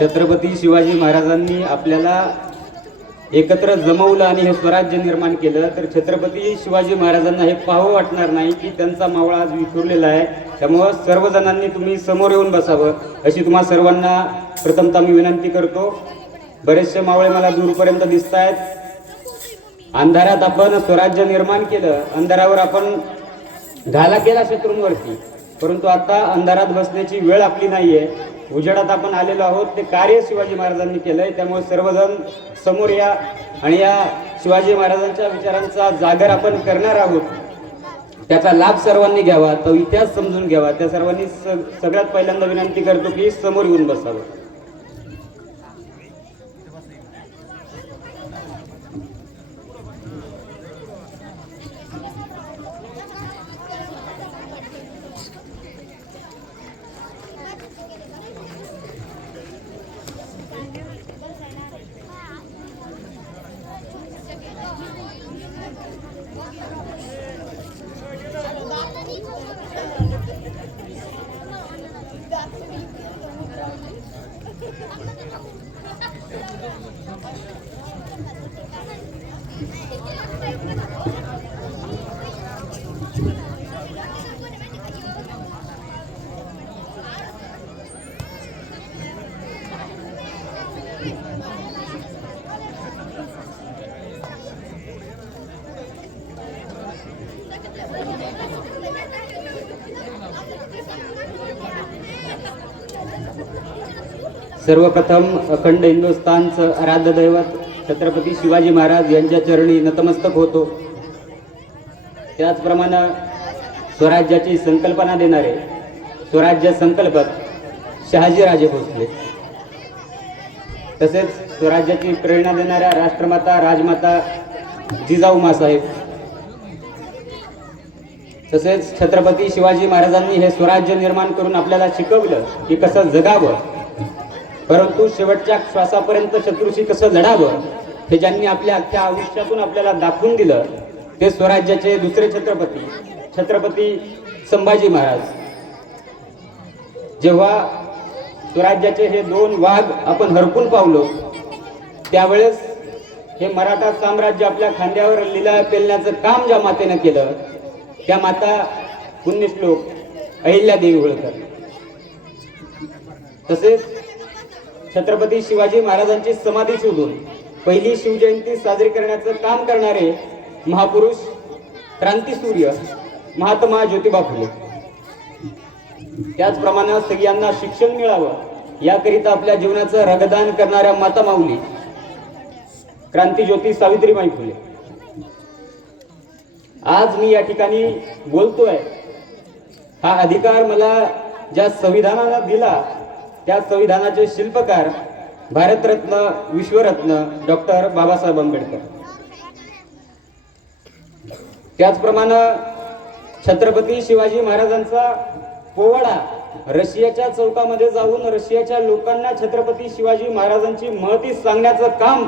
छत्रपती शिवाजी महाराजांनी आपल्याला एकत्र जमवलं आणि हे स्वराज्य निर्माण केलं, तर छत्रपती शिवाजी महाराजांना हे पाहावं वाटणार नाही की त्यांचा मावळा आज विखुरलेला आहे. त्यामुळं सर्वजणांनी तुम्ही समोर येऊन बसावं अशी तुम्हा सर्वांना प्रथमतः मी विनंती करतो. बरेचसे मावळे मला दूरपर्यंत दिसत आहेत. अंधारात आपण स्वराज्य निर्माण केलं, अंधारावर आपण घाला केला शत्रूंवरती, परंतु आता अंधारात बसण्याची वेळ आपली नाहीये. उजेडात आपण आलेलो आहोत. ते कार्य शिवाजी महाराजांनी केलंय. त्यामुळे सर्वजण समोर या आणि या शिवाजी महाराजांच्या विचारांचा जागर आपण करणार आहोत, त्याचा लाभ सर्वांनी घ्यावा, तो इतिहास समजून घ्यावा. त्या सर्वांनी सगळ्यात पहिल्यांदा विनंती करतो की समोर येऊन बसावं. सर्वप्रथम अखंड हिंदुस्थानचं आराध्य दैवत छत्रपती शिवाजी महाराज यांच्या चरणी नतमस्तक होतो. त्याचप्रमाणे स्वराज्याची संकल्पना देणारे स्वराज्य संकल्पक शहाजीराजे भोसले, तसेच स्वराज्याची प्रेरणा देणाऱ्या राष्ट्रमाता राजमाता जिजाऊ मासाहेब, तसेच छत्रपती शिवाजी महाराजांनी हे स्वराज्य निर्माण करून आपल्याला शिकवलं की कसं जगावं, परंतु शेवटच्या श्वासापर्यंत शत्रूशी कसं लढावं हे ज्यांनी आपल्या अख्ख्या आयुष्यातून आपल्याला दाखवून दिलं ते स्वराज्याचे दुसरे छत्रपती छत्रपती संभाजी महाराज. जेव्हा स्वराज्याचे हे दोन वाघ आपण हरपून पावलो, त्यावेळेस हे मराठा साम्राज्य आपल्या खांद्यावर लीला पेलण्याचं काम ज्या मातेनं केलं, त्या माता पुण्यश्लोक अहिल्यादेवी होळकर, तसेच छत्रपती शिवाजी महाराजांची समाधी शोधून पहिली शिवजयंती साजरी करण्याचं काम करणारे महापुरुष क्रांतीसूर्य महात्मा ज्योतिबा फुले. त्याचप्रमाणे सगळ्यांना शिक्षण मिळावं याकरिता आपल्या जीवनाचं रगदान करणाऱ्या माता माऊली क्रांतीज्योती सावित्रीबाई फुले. आज मी या ठिकाणी बोलतोय, हा अधिकार मला ज्या संविधानानं दिला त्या संविधानाचे शिल्पकार भारतरत्न विश्वरत्न डॉक्टर बाबासाहेब आंबेडकर. त्याचप्रमाणे छत्रपती शिवाजी महाराजांचा पोवाडा रशियाच्या चौकामध्ये जाऊन रशियाच्या लोकांना छत्रपती शिवाजी महाराजांची महती सांगण्याचं काम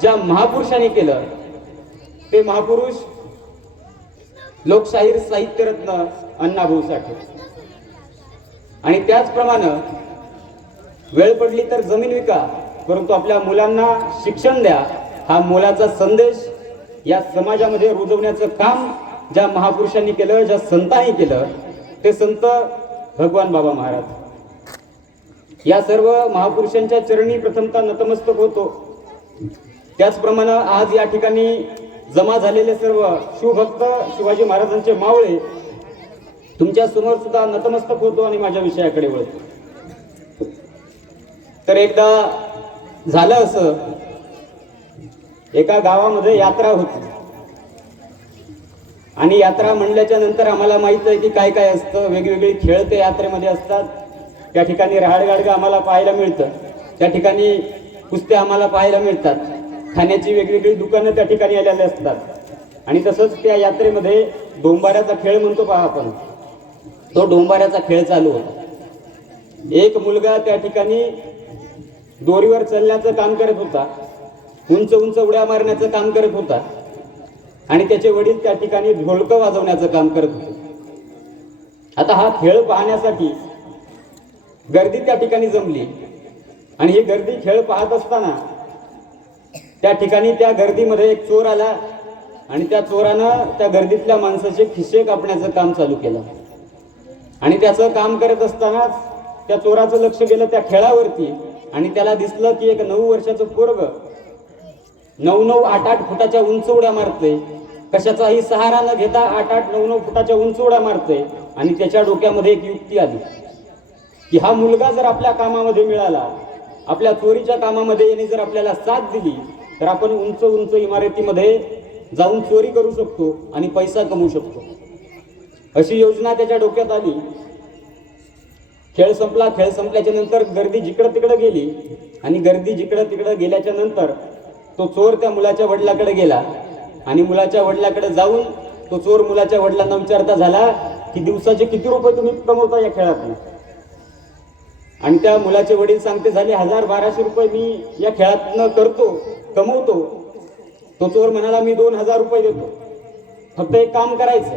ज्या महापुरुषांनी केलं ते महापुरुष लोकशाहीर साहित्यरत्न अण्णाभाऊ साठे. आणि त्याचप्रमाणे वेळ पडली तर जमीन विका, परंतु आपल्या मुलांना शिक्षण द्या, हा मोलाचा संदेश या समाजामध्ये रुजवण्याचं काम ज्या महापुरुषांनी केलं, ज्या संतांनी केलं, ते संत भगवान बाबा महाराज. या सर्व महापुरुषांच्या चरणी प्रथमतः नतमस्तक होतो. त्याचप्रमाणे आज या ठिकाणी जमा झालेले सर्व शिवभक्त शिवाजी महाराजांचे मावळे तुमच्या समोर सुद्धा नतमस्तक होतो आणि माझ्या विषयाकडे वळतो. तर एकदा झालं असं, एका गावामध्ये यात्रा होती आणि यात्रा म्हणल्याच्या नंतर आम्हाला माहित आहे की काय काय असतं. वेगवेगळी खेळ ते यात्रेमध्ये असतात. त्या ठिकाणी राहाडगाडगं आम्हाला पाहायला मिळतं, त्या ठिकाणी कुस्त्या आम्हाला पाहायला मिळतात, खाण्याची वेगवेगळी दुकानं त्या ठिकाणी आलेली असतात. आणि तसंच त्या यात्रेमध्ये डोंबाऱ्याचा खेळ म्हणतो पहा आपण, तो डोंबाऱ्याचा खेळ चालू होता. एक मुलगा त्या ठिकाणी दोरीवर चालण्याचं काम करत होता, उंच उंच उड्या मारण्याचं काम करत होता आणि त्याचे वडील त्या ठिकाणी ढोलकं वाजवण्याचं काम करत होते. आता हा खेळ पाहण्यासाठी गर्दी त्या ठिकाणी जमली. आणि ही गर्दी खेळ पाहत असताना त्या ठिकाणी त्या गर्दीमध्ये एक चोर आला आणि त्या चोरानं त्या गर्दीतल्या माणसाचे खिसे कापण्याचं काम चालू केलं. आणि त्याचं काम करत असतानाच त्या चोराचं लक्ष गेलं त्या खेळावरती आणि त्याला दिसलं की एक 9 वर्षाचं पोरग 9-9, 8-8 फुटाच्या उंच उड्या मारतोय. कशाचाही सहारा न घेता 8-8, 9-9 फुटाच्या उंच उड्या मारतोय. आणि त्याच्या डोक्यामध्ये एक युक्ती आली की हा मुलगा जर आपल्या कामामध्ये मिळाला, आपल्या चोरीच्या कामामध्ये याने जर आपल्याला साथ दिली तर आपण उंच उंच इमारतीमध्ये जाऊन चोरी करू शकतो आणि पैसा कमवू शकतो. अशी योजना त्याच्या डोक्यात आली. खेळ संपला. खेळ संपल्याच्या नंतर गर्दी जिकडं तिकडं गेली आणि गर्दी जिकडं तिकडं गेल्याच्या नंतर तो चोर त्या मुलाच्या वडिलाकडे गेला आणि मुलाच्या वडिलाकडे जाऊन तो चोर मुलाच्या वडिलांना विचारता झाला की दिवसाचे किती रुपये तुम्ही कमवता या खेळातून. आणि त्या मुलाचे वडील सांगते झाले 1000-1200 रुपये मी या खेळातनं कमवतो. तो चोर म्हणाला मी 2000 रुपये देतो. फक्त एक काम करायचं,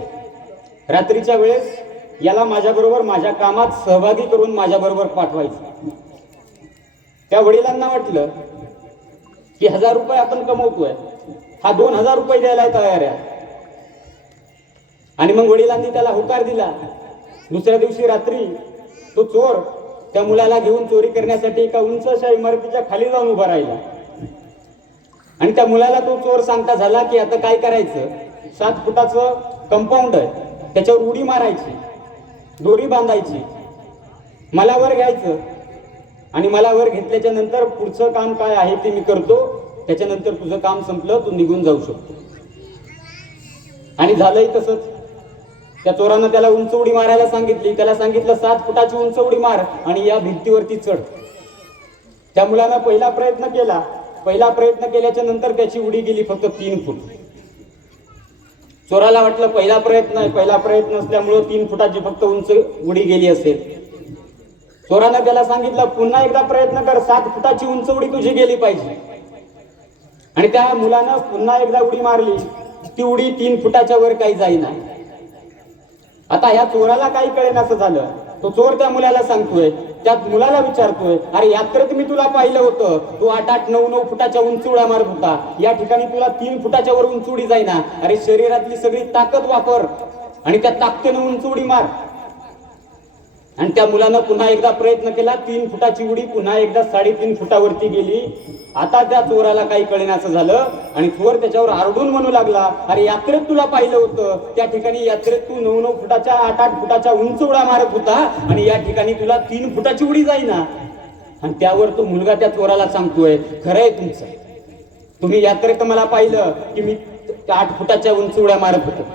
रात्रीच्या वेळेस याला माझ्याबरोबर माझ्या कामात सहभागी करून माझ्याबरोबर पाठवायचं. त्या वडिलांना वाटलं की 1000 रुपये आपण कमवतोय, हा 2000 रुपये द्यायला तयार आहे. आणि मग वडिलांनी त्याला होकार दिला. दुसऱ्या दिवशी रात्री तो चोर त्या मुलाला घेऊन चोरी करण्यासाठी एका उंच अशा इमारतीच्या खाली जाऊन उभा राहिला. आणि त्या मुलाला तो चोर सांगता झाला की आता काय करायचं, 7 फुटाचं कंपाऊंड आहे, त्याच्यावर उडी मारायची, दोरी बांधायची, मला वर घ्यायचं आणि मला वर घेतल्याच्या नंतर पुढचं काम काय आहे ते मी करतो, त्याच्यानंतर तुझं काम संपलं, तू निघून जाऊ शकतो. आणि झालंही तसंच. त्या चोरानं त्याला उंच उडी मारायला सांगितली. त्याला सांगितलं 7 फुटाची उंच उडी मार आणि या भिंतीवरती चढ. त्या मुलानं पहिला प्रयत्न केला. पहिला प्रयत्न केल्याच्या नंतर त्याची उडी गेली फक्त 3 फूट. चोराला वाटलं पहिला प्रयत्न असल्यामुळे 3 फुटाची फक्त उंच उडी गेली असेल. चोरानं त्याला सांगितलं पुन्हा एकदा प्रयत्न कर, 7 फुटाची उंच उडी तुझी गेली पाहिजे. आणि त्या मुलानं पुन्हा एकदा उडी मारली. ती उडी 3 फुटाच्या वर काही जाईना. आता ह्या चोराला काही कळेना असं झालं. तो चोर त्या मुलाला सांगतोय, त्या मुलाला विचारतोय, अरे यात्रेत मी तुला पाहिलं होतं, तू 8-8, 9-9 फुटाच्या उंच उड्या मारत होता, या ठिकाणी तुला 3 फुटाच्या वर उंच उडी जाईना. अरे शरीरातली सगळी ताकद वापर आणि त्या ताकदीनं उंच उडी मार. आणि त्या मुलानं पुन्हा एकदा प्रयत्न केला. 3 फुटाची उडी पुन्हा एकदा 3.5 फुटावरती गेली. आता त्या चोराला काही कळेनासं झालं आणि चोर त्याच्यावर आरडून म्हणू लागला, अरे यात्रेत तुला पाहिलं होतं, त्या ठिकाणी यात्रेत तू 9-9 फुटाच्या 8-8 फुटाच्या उंच उड्या मारत होता आणि या ठिकाणी तुला 3 फुटाची उडी जाईना. आणि त्यावर तो मुलगा त्या चोराला सांगतोय, खरंय तुमचं, तुम्ही यात्रेत मला पाहिलं की मी 8 फुटाच्या उंच उड्या मारत होतो,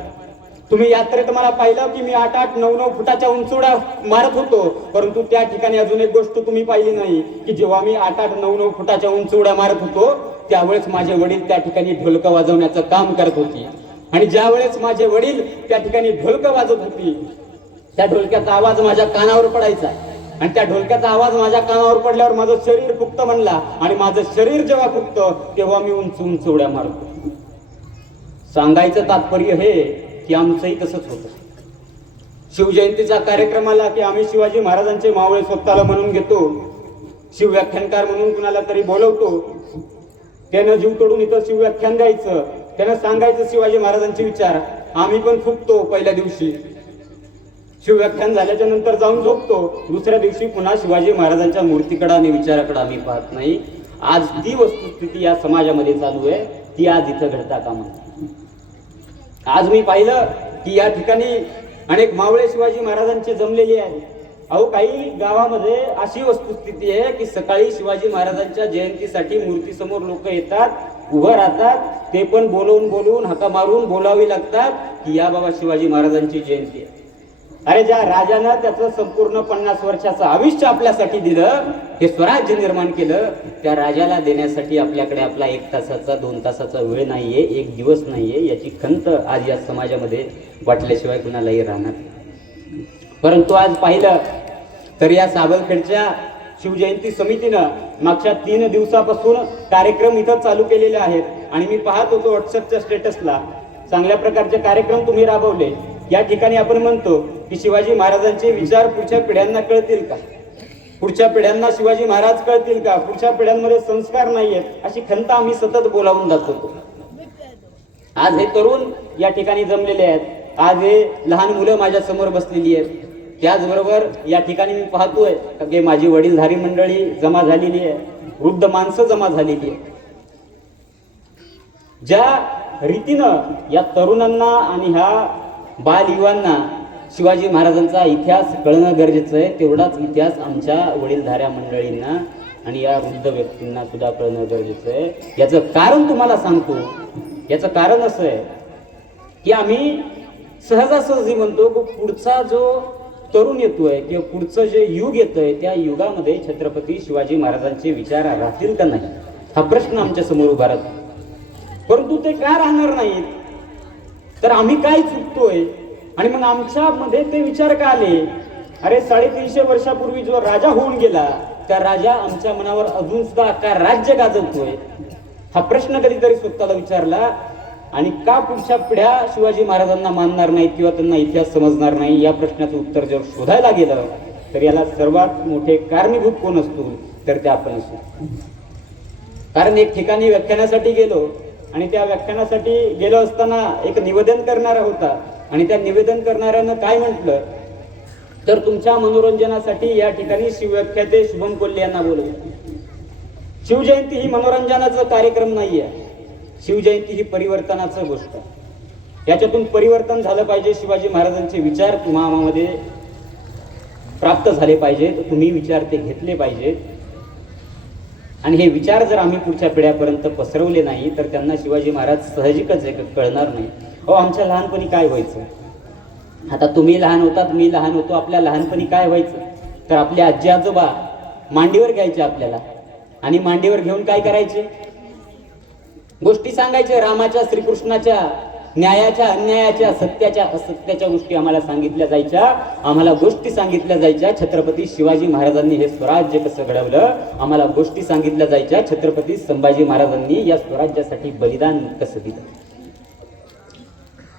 तुम्ही यात्रेत मला पाहिलं की मी 8-8, 9-9 फुटाच्या उंच उड्या मारत होतो, परंतु त्या ठिकाणी अजून एक गोष्ट तुम्ही पाहिली नाही की जेव्हा मी 8-8, 9-9 फुटाच्या उंच उड्या मारत होतो त्यावेळेस माझे वडील त्या ठिकाणी ढोलकं वाजवण्याचं काम करत होती. आणि ज्या वेळेस माझे वडील त्या ठिकाणी ढोलकं वाजत होती त्या ढोलक्याचा आवाज माझ्या कानावर पडायचा आणि त्या ढोलक्याचा आवाज माझ्या कानावर पडल्यावर माझं शरीर फुगतं म्हणला. आणि माझं शरीर जेव्हा फुगतं तेव्हा मी उंच उंच उड्या मारतो. सांगायचं तात्पर्य हे की आमचंही तसंच होतं. शिवजयंतीचा कार्यक्रम आला की आम्ही शिवाजी महाराजांचे मावळे स्वतःला म्हणून घेतो, शिवव्याख्यानकार म्हणून कुणाला तरी बोलवतो, त्यानं जीव तोडून इथं शिवव्याख्यान द्यायचं, त्यानं सांगायचं शिवाजी महाराजांचे विचार. आम्ही पण फुगतो पहिल्या दिवशी, शिवव्याख्यान झाल्याच्या नंतर जाऊन झोपतो, दुसऱ्या दिवशी पुन्हा शिवाजी महाराजांच्या मूर्तीकडे आणि विचाराकडे आम्ही पाहत नाही. आज ती वस्तुस्थिती या समाजामध्ये चालू आहे, ती आज इथं घडता कामा नये. आज मी पाहिलं की या ठिकाणी अनेक मावळे शिवाजी महाराजांचे जमलेले आहेत. अहो काही गावामध्ये अशी वस्तुस्थिती आहे की सकाळी शिवाजी महाराजांच्या जयंतीसाठी मूर्तीसमोर लोक येतात, उभं राहतात, ते पण बोलवून हाका मारून बोलावी लागतात की या बाबा शिवाजी महाराजांची जयंती आहे. अरे ज्या राजानं त्याचं संपूर्ण 50 वर्षाचं आयुष्य आपल्यासाठी दिलं, हे स्वराज्य निर्माण केलं, त्या राजाला देण्यासाठी आपल्याकडे आपला 1 तासाचा 2 तासाचा वेळ नाहीये, 1 दिवस नाहीये, याची खंत आज या समाजामध्ये वाटल्याशिवाय कुणालाही राहणार. परंतु आज पाहिलं तर या सावलखेडच्या शिवजयंती समितीनं मागच्या 3 दिवसापासून कार्यक्रम इथं चालू केलेले आहेत. आणि मी पाहत होतो व्हॉट्सअपच्या स्टेटसला चांगल्या प्रकारचे कार्यक्रम तुम्ही राबवले. या ठिकाणी आपण म्हणतो की शिवाजी महाराजांचे विचार पुढच्या पिढ्यांना कळतील का, पुढच्या पिढ्यांना शिवाजी महाराज कळतील का, पुढच्या पिढ्यांमध्ये संस्कार नाहीयेत, अशी खंत आम्ही सतत बोलावून दाखवतो. आज हे तरुण या ठिकाणी जमलेले आहेत, आज हे लहान मुलं माझ्या समोर बसलेली आहेत. त्याचबरोबर या ठिकाणी मी पाहतोय की माझी वडीलधारी मंडळी जमा झालेली आहे, वृद्ध माणसं जमा झालेली आहे. ज्या रीतीनं या तरुणांना आणि ह्या बालयुवांना शिवाजी महाराजांचा इतिहास कळणं गरजेचं आहे, तेवढाच इतिहास आमच्या वडीलधाऱ्या मंडळींना आणि या वृद्ध व्यक्तींना सुद्धा कळणं गरजेचं आहे. याचं कारण तुम्हाला सांगतो. याचं कारण असं आहे की आम्ही सहजासहजी म्हणतो की पुढचा जो तरुण येतोय किंवा पुढचं जे युग येतंय त्या युगामध्ये छत्रपती शिवाजी महाराजांचे विचार राहतील का नाही, हा प्रश्न आमच्या समोर उभा राहतो. परंतु ते का राहणार नाहीत, तर आम्ही काय चुकतोय आणि मग आमच्या मध्ये ते विचार का आले. अरे 350 वर्षापूर्वी जो राजा होऊन गेला त्या राजा आमच्या मनावर अजून सुद्धा अख्खा राज्य गाजवतोय, हा प्रश्न कधीतरी स्वतःला विचारला. आणि का पुढच्या पिढ्या शिवाजी महाराजांना मानणार नाहीत किंवा त्यांना इतिहास समजणार नाही, या प्रश्नाचं उत्तर जर शोधायला गेलं तर याला सर्वात मोठे कारणीभूत कोण असतो तर ते आपण असतो. कारण एक ठिकाणी व्याख्यानासाठी गेलो आणि त्या व्याख्यानासाठी गेलो असताना एक निवेदन करणारा होता आणि त्या निवेदन करणाऱ्यानं काय म्हटलं तर तुमच्या मनोरंजनासाठी या ठिकाणी शिवव्याख्याते शुभम कोल्हे यांना बोलवलं. शिवजयंती ही मनोरंजनाचा कार्यक्रम नाहीये, शिवजयंती ही परिवर्तनाचं गोष्ट आहे. याच्यातून परिवर्तन झालं पाहिजे, शिवाजी महाराजांचे विचार तुम्हामध्ये प्राप्त झाले पाहिजेत, तुम्ही विचार ते घेतले पाहिजेत. आणि हे विचार जर आम्ही पुढच्या पिढ्यापर्यंत पसरवले नाही तर त्यांना शिवाजी महाराज सहजिकच कळणार नाही. आमच्या लहानपणी काय व्हायचं, आता तुम्ही लहान होतात, मी लहान होतो, आपल्या लहानपणी काय व्हायचं तर आपले आजी आजोबा मांडीवर घ्यायचे आपल्याला आणि मांडीवर घेऊन काय करायचे, गोष्टी सांगायचे. रामाच्या, श्रीकृष्णाच्या, न्यायाच्या, अन्यायाच्या, सत्याच्या, असत्याच्या गोष्टी आम्हाला सांगितल्या जायच्या, आम्हाला गोष्टी सांगितल्या जायच्या. छत्रपती शिवाजी महाराजांनी हे स्वराज्य कसं घडवलं आम्हाला गोष्टी सांगितल्या जायच्या. छत्रपती संभाजी महाराजांनी या स्वराज्यासाठी बलिदान कसं दिलं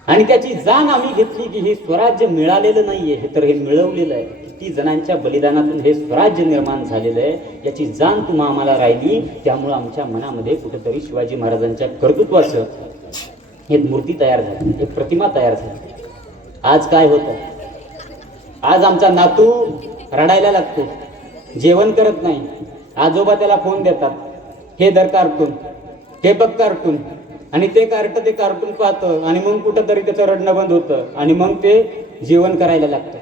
आणि त्याची जाण आम्ही घेतली की हे स्वराज्य मिळालेलं नाहीये, हे तर हे मिळवलेलं आहे. किती जणांच्या बलिदानातून हे स्वराज्य निर्माण झालेलं आहे याची जाण तुम्हा आम्हाला राहिली. त्यामुळे आमच्या मनामध्ये कुठेतरी शिवाजी महाराजांच्या कर्तृत्वाचं एक मूर्ती तयार झाली, एक प्रतिमा तयार झाली. आज काय होतं, आज आमचा नातू रडायला लागतो, जेवण करत नाही, आजोबा त्याला फोन देतात, हे दर कार्टून, हे बघ कार्टून, आणि ते कार्टून पाहतं आणि मग कुठंतरी त्याचं रडणं बंद होतं आणि मग ते जेवण करायला लागतं.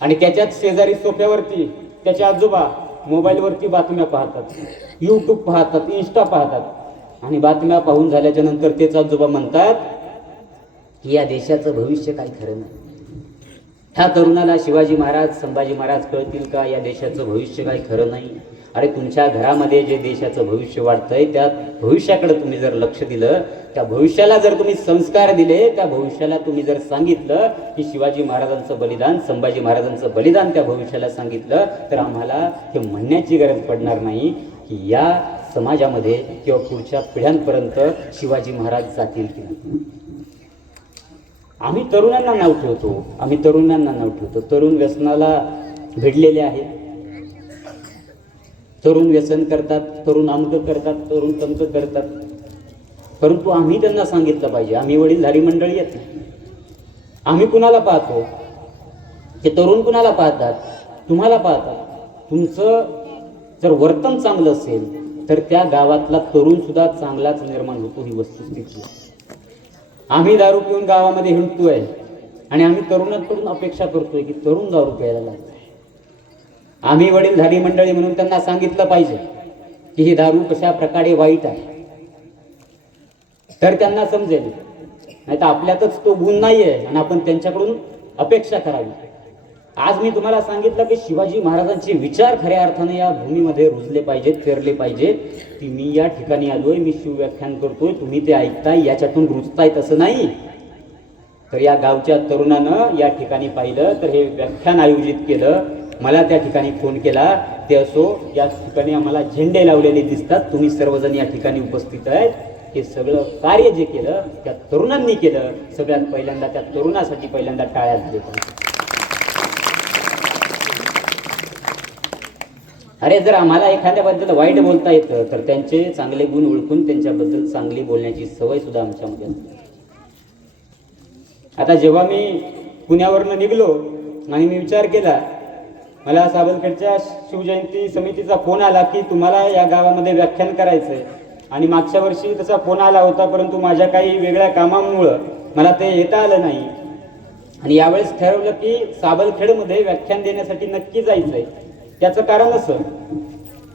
आणि त्याच्याच शेजारी सोफ्यावरती त्याचे आजोबा मोबाईलवरती बातम्या पाहतात, यूट्यूब पाहतात, इंस्टा पाहतात आणि बातम्या पाहून झाल्याच्या नंतर तेच आजोबा म्हणतात की या देशाचं भविष्य काही खरं नाही. ह्या तरुणाला शिवाजी महाराज, संभाजी महाराज कळतील का, या देशाचं भविष्य काही खरं नाही. अरे तुमच्या घरामध्ये जे देशाचं भविष्य वाढतंय त्या भविष्याकडे तुम्ही जर लक्ष दिलं, त्या भविष्याला जर तुम्ही संस्कार दिले, त्या भविष्याला तुम्ही जर सांगितलं की शिवाजी महाराजांचं बलिदान, संभाजी महाराजांचं बलिदान त्या भविष्याला सांगितलं तर आम्हाला हे म्हणण्याची गरज पडणार नाही की या समाजामध्ये किंवा पुढच्या पिढ्यांपर्यंत शिवाजी महाराज जातील की नाही. आम्ही तरुणांना नाव ठेवतो, तरुण व्यसनाला भिडलेले आहेत, तरुण व्यसन करतात, तरुण अमकं करतात, तरुण तमकं करतात. परंतु आम्ही त्यांना सांगितलं पाहिजे, आम्ही वडीलधारी मंडळी आहेत, आम्ही कुणाला पाहतो, ते तरुण कुणाला पाहतात, तुम्हाला पाहतात. तुमचं जर वर्तन चांगलं असेल तर त्या गावातला तरुण सुद्धा चांगलाच निर्माण होतो, ही वस्तुस्थिती. आम्ही दारू पिऊन गावामध्ये हिंडतोय आणि आम्ही तरुणांकडून अपेक्षा करतोय की तरुण दारू प्यायला लागतोय. आम्ही वडीलधारी मंडळी म्हणून त्यांना सांगितलं पाहिजे की ही दारू कशा प्रकारे वाईट आहे, तर त्यांना समजेल. नाही तर आपल्यातच तो गुण नाहीये आणि आपण त्यांच्याकडून अपेक्षा करावी. आज मी तुम्हाला सांगितलं की शिवाजी महाराजांचे विचार खऱ्या अर्थाने या भूमीमध्ये रुजले पाहिजेत, पेरले पाहिजेत. ती मी या ठिकाणी आलोय, मी शिवव्याख्यान करतोय, तुम्ही ते ऐकताय, याच्यातून रुजताय तसं नाही. तर या गावच्या तरुणानं या ठिकाणी पाहिलं तर हे व्याख्यान आयोजित केलं, मला त्या ठिकाणी फोन केला. ते असो, या ठिकाणी आम्हाला झेंडे लावलेले दिसतात, तुम्ही सर्वजण या ठिकाणी उपस्थित आहेत. हे सगळं कार्य जे केलं त्या तरुणांनी केलं. सगळ्यात पहिल्यांदा त्या तरुणासाठी पहिल्यांदा टाळ्या झाल्या पाहिजे. अरे जर आम्हाला एखाद्याबद्दल वाईट बोलता येतं तर त्यांचे चांगले गुण ओळखून त्यांच्याबद्दल चांगली बोलण्याची सवय सुद्धा आमच्यामध्ये असते. आता जेव्हा मी पुण्यावरनं निघलो आणि मी विचार केला, मला साबलखेडच्या शिवजयंती समितीचा फोन आला की तुम्हाला या गावामध्ये व्याख्यान करायचंय. आणि मागच्या वर्षी तसा फोन आला होता, परंतु माझ्या काही वेगळ्या कामामुळं मला ते येता आलं नाही. आणि यावेळेस ठरवलं की साबलखेडमध्ये व्याख्यान देण्यासाठी नक्की जायचंय. त्याचं कारण असं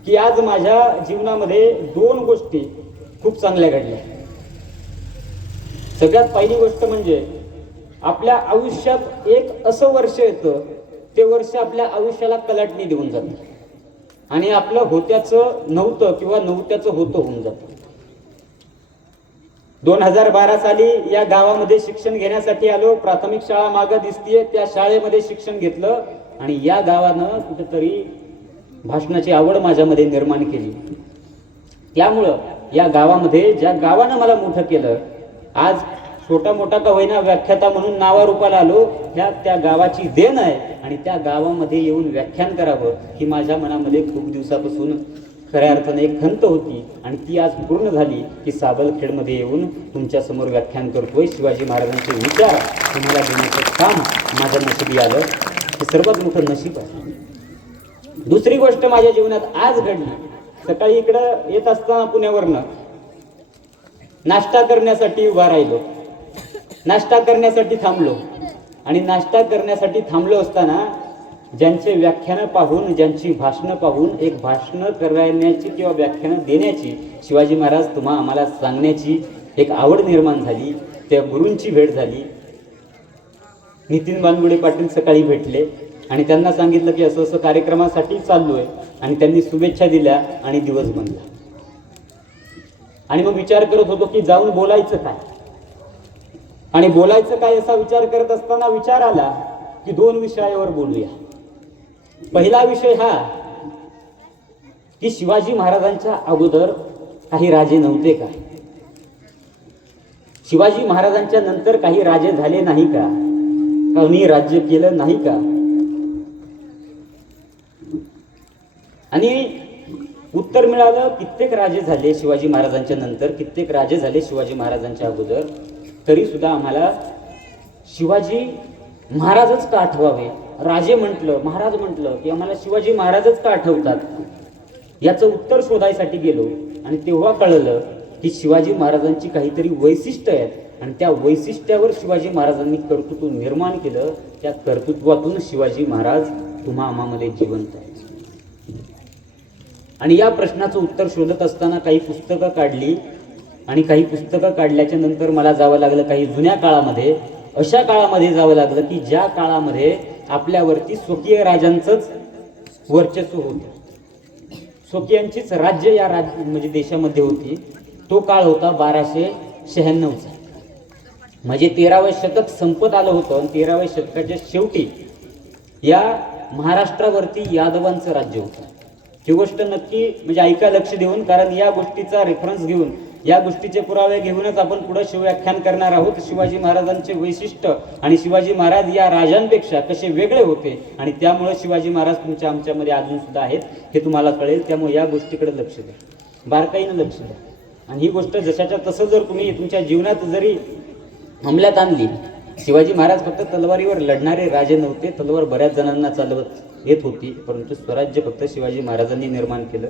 की आज माझ्या जीवनामध्ये 2 गोष्टी खूप चांगल्या घडल्या. सगळ्यात पहिली गोष्ट म्हणजे आपल्या आयुष्यात एक असं वर्ष येतं, ते वर्ष आपल्या आयुष्याला कलाटणी देऊन जातं आणि आपलं होत्याचं नव्हतं किंवा नव्हत्याचं होतं होऊन जातं. 2012 साली या गावामध्ये शिक्षण घेण्यासाठी आलो. प्राथमिक शाळा मागं दिसतीये, त्या शाळेमध्ये शिक्षण घेतलं आणि या गावानं कुठेतरी भाषणाची आवड माझ्यामध्ये निर्माण केली. त्यामुळं या गावामध्ये, ज्या गावानं मला मोठं केलं, आज छोटा मोठा का होईना व्याख्याता म्हणून नावारूपाला आलो, त्या गावाची देण आहे. आणि त्या गावामध्ये येऊन व्याख्यान करावं ही माझ्या मनामध्ये खूप दिवसापासून खऱ्या अर्थाने एक खंत होती आणि ती आज पूर्ण झाली की साबलखेडमध्ये येऊन तुमच्या समोर व्याख्यान करतोय. शिवाजी महाराजांचे विचार तुम्हाला देण्याचं काम माझ्या नशिबी आलं, हे सर्वात मोठं नशीब आहे. दुसरी गोष्ट माझ्या जीवनात आज घडली. सकाळी इकडं येत असताना पुण्यावरनं नाश्ता करण्यासाठी उभा राहिलो, नाश्ता करण्यासाठी थांबलो आणि नाश्ता करण्यासाठी थांबलो असताना ज्यांचे व्याख्यानं पाहून, ज्यांची भाषणं पाहून एक भाषणं करण्याची किंवा व्याख्यानं देण्याची, शिवाजी महाराज तुम्हा आम्हाला सांगण्याची एक आवड निर्माण झाली. त्या गुरूंची भेट झाली. नितीन बानगुडे पाटील सकाळी भेटले आणि त्यांना सांगितलं की असं असं कार्यक्रमासाठी चाललोय आणि त्यांनी शुभेच्छा दिल्या आणि दिवस बनला. आणि मग विचार करत होतो की जाऊन बोलायचं काय आणि बोलायचं काय असा विचार करत असताना विचार आला की 2 विषयावर बोलूया. पहिला विषय हा की शिवाजी महाराजांच्या अगोदर काही राजे नव्हते का? शिवाजी महाराजांच्या नंतर काही राजे झाले नाही का? कोणी राज्य केलं नाही का? आणि उत्तर मिळालं, कित्येक राजे झाले शिवाजी महाराजांच्या नंतर, कित्येक राजे झाले शिवाजी महाराजांच्या अगोदर, तरी सुद्धा आम्हाला शिवाजी महाराजच का आठवावे? राजे म्हटलं, महाराज म्हटलं की आम्हाला शिवाजी महाराजच का आठवतात? याचं उत्तर शोधायसाठी गेलो आणि तेव्हा कळलं की शिवाजी महाराजांची काहीतरी वैशिष्ट्य आहेत आणि त्या वैशिष्ट्यावर शिवाजी महाराजांनी कर्तृत्व निर्माण केलं. त्या कर्तृत्वातून शिवाजी महाराज तुम्हा आम्हामध्ये जिवंत आहेत. आणि या प्रश्नाचं उत्तर शोधत असताना काही पुस्तकं काढली आणि काही पुस्तकं काढल्याच्या नंतर मला जावं लागलं काही जुन्या काळामध्ये, अशा काळामध्ये जावं लागलं की ज्या काळामध्ये आपल्यावरती स्वकीय राजांचंच वर्चस्व होतं, स्वकीयांचीच राज्य या म्हणजे देशामध्ये होती. तो काळ होता 1296चा. म्हणजे 13वे शतक संपत आलं होतं आणि 13व्या शतकाच्या शेवटी या महाराष्ट्रावरती यादवांचं राज्य होतं. ही गोष्ट नक्की म्हणजे ऐका लक्ष देऊन, कारण या गोष्टीचा रेफरन्स घेऊन, या गोष्टीचे पुरावे घेऊनच आपण पुढे शिवव्याख्यान करणार आहोत. शिवाजी महाराजांचे वैशिष्ट्य आणि शिवाजी महाराज या राजांपेक्षा कसे वेगळे होते आणि त्यामुळे शिवाजी महाराज तुमच्या आमच्यामध्ये अजून सुद्धा आहेत हे तुम्हाला कळेल. त्यामुळे या गोष्टीकडे लक्ष द्या, बारकाईनं लक्ष द्या. आणि ही गोष्ट जशाच्या तसं जर तुम्ही तुमच्या जीवनात जरी अंमलात आणली, शिवाजी महाराज फक्त तलवारीवर लढणारे राजे नव्हते, तलवार बऱ्याच जणांना चालवत येत होती, परंतु स्वराज्य फक्त शिवाजी महाराजांनी निर्माण केलं.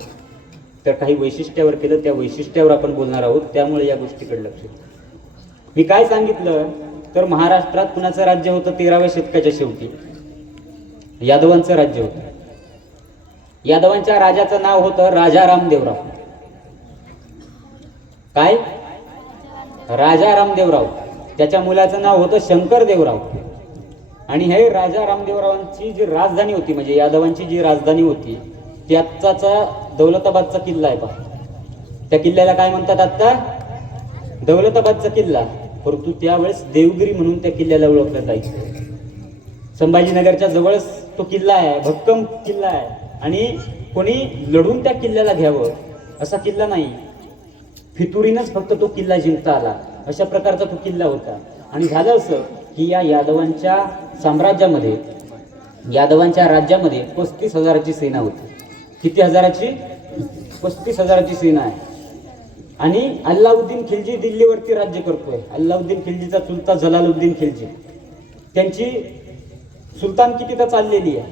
तर काही वैशिष्ट्यावर केलं, त्या वैशिष्ट्यावर आपण बोलणार आहोत. त्यामुळे या गोष्टीकडे लक्ष द्या. मी काय सांगितलं तर महाराष्ट्रात कुणाचं राज्य होतं? 13व्या शतकाच्या शेवटी यादवांचं राज्य होतं. यादवांच्या राजाचं नाव होतं राजा रामदेवराव. काय? राजा रामदेवराव. त्याच्या मुलाचं नाव होतं शंकर देवराव. आणि हे राजा रामदेवरावांची जी राजधानी होती, म्हणजे यादवांची जी राजधानी होती, त्याचा दौलताबादचा किल्ला आहे पहा. त्या किल्ल्याला काय म्हणतात आता? दौलताबादचा किल्ला. परंतु त्यावेळेस देवगिरी म्हणून त्या किल्ल्याला ओळखलं जायचं. संभाजीनगरच्या जवळच तो किल्ला आहे, भक्कम किल्ला आहे. आणि कोणी लढून त्या किल्ल्याला घ्यावं असा किल्ला नाही, फितुरीनंच फक्त तो किल्ला जिंकता आला, अशा प्रकारचा तो किल्ला होता. आणि झालं असं की या यादवांच्या साम्राज्यामध्ये, यादवांच्या राज्यामध्ये 35,000ची सेना होती. किती हजाराची? 35,000ची सेना आहे. आणि अल्लाउद्दीन खिलजी दिल्लीवरती राज्य करतोय. अल्लाउद्दीन खिलजीचा चुलता जलालुद्दीन खिलजी, त्यांची सुलतानकी तिथं चाललेली आहे.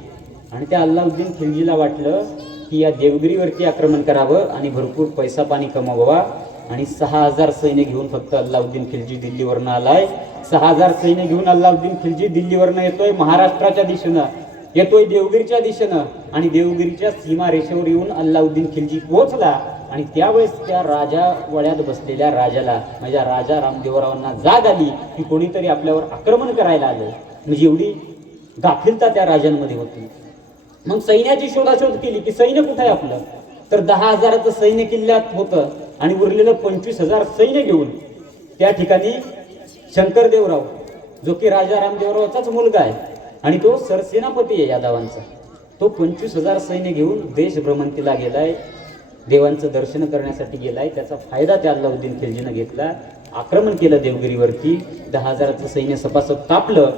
आणि त्या अल्लाउद्दीन खिलजीला वाटलं की या देवगिरीवरती आक्रमण करावं आणि भरपूर पैसा पाणी कमवावा. आणि 6,000 सैन्य घेऊन फक्त अल्लाउद्दीन खिलजी दिल्लीवरनं आलाय. 6,000 सैन्य घेऊन अल्लाउद्दीन खिलजी दिल्लीवरनं येतोय, महाराष्ट्राच्या दिशेनं येतोय, देवगिरीच्या दिशेनं. आणि देवगिरीच्या सीमारेषेवर येऊन अल्लाउद्दीन खिलजी पोहोचला. आणि त्यावेळेस त्या राजा वड्यात बसलेल्या राजाला, माझ्या राजा रामदेवरावांना जाग आली की कोणीतरी आपल्यावर आक्रमण करायला आलं. म्हणजे एवढी गाफिलता त्या राजांमध्ये होती. मग सैन्याची शोधाशोध केली की सैन्य कुठं आहे आपलं. तर 10,000चं सैन्य किल्ल्यात होतं आणि उरलेलं 25,000 सैन्य घेऊन त्या ठिकाणी शंकरदेवराव, जो की राजा रामदेवरावाचाच मुलगा आहे आणि तो सरसेनापती आहे यादवांचा, तो 25,000 सैन्य घेऊन देशभ्रमंतीला गेलाय, देवांचं दर्शन करण्यासाठी गेलाय. त्याचा फायदा त्या अल्लाउद्दीन खिलजीनं घेतला. आक्रमण केलं देवगिरीवरती. 10,000चं सैन्य सपासप तापलं.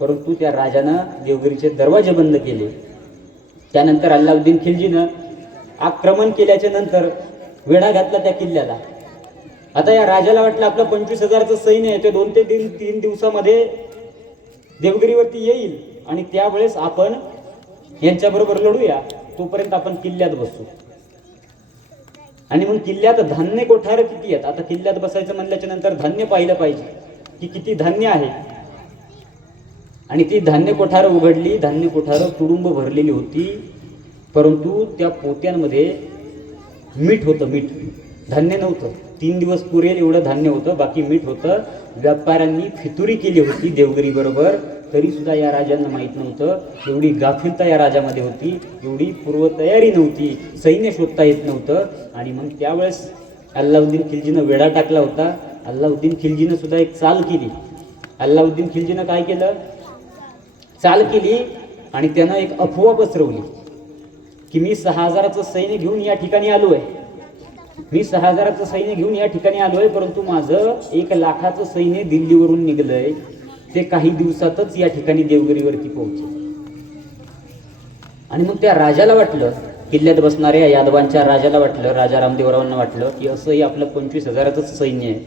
परंतु त्या राजानं देवगिरीचे दरवाजे बंद केले. त्यानंतर अल्लाउद्दीन खिलजीनं आक्रमण केल्याच्या नंतर वेढा घातला त्या किल्ल्याला. आता या राजाला वाटलं आपलं 25,000चं सैन्य आहे ते 2 ते 3 दिवसामध्ये देवगिरीवरती येईल आणि त्यावेळेस आपण यांच्याबरोबर लढूया, तोपर्यंत आपण किल्ल्यात बसू. आणि मग किल्ल्यात धान्य कोठार किती आहेत. आता किल्ल्यात बसायचं म्हणल्याच्या नंतर धान्य पाहिलं पाहिजे की किती धान्य आहे. आणि ती धान्य कोठार उघडली. धान्य कोठार तुडुंब भरलेली होती, परंतु त्या पोत्यांमध्ये मीठ होतं. मीठ, धान्य नव्हतं. 3 दिवस पुरेल एवढं धान्य होतं, बाकी मीठ होतं. व्यापाऱ्यांनी फितुरी केली होती देवगिरी बरोबर, तरी सुद्धा या राजांना माहीत नव्हतं. एवढी गाफिलता या राजामध्ये होती, एवढी पूर्वतयारी नव्हती, सैन्य शोधता येत नव्हतं. आणि मग त्यावेळेस अल्लाउद्दीन खिलजीनं वेढा टाकला होता. अल्लाउद्दीन खिलजीनं सुद्धा एक चाल केली. अल्लाउद्दीन खिलजीनं काय केलं, चाल केली आणि त्यानं एक अफवा पसरवली की मी 6,000चं सैन्य घेऊन या ठिकाणी आलोय, मी 6,000चं सैन्य घेऊन या ठिकाणी आलोय, परंतु माझं 1,00,000चं सैन्य दिल्लीवरून निघलंय, ते काही दिवसातच या ठिकाणी देवगिरीवरती पोहोचेल. आणि मग त्या राजाला वाटलं, किल्ल्यात बसणाऱ्या यादवांच्या राजाला वाटलं, राजा रामदेवरावांना वाटलं की असंही आपलं 25,000चं सैन्य आहे,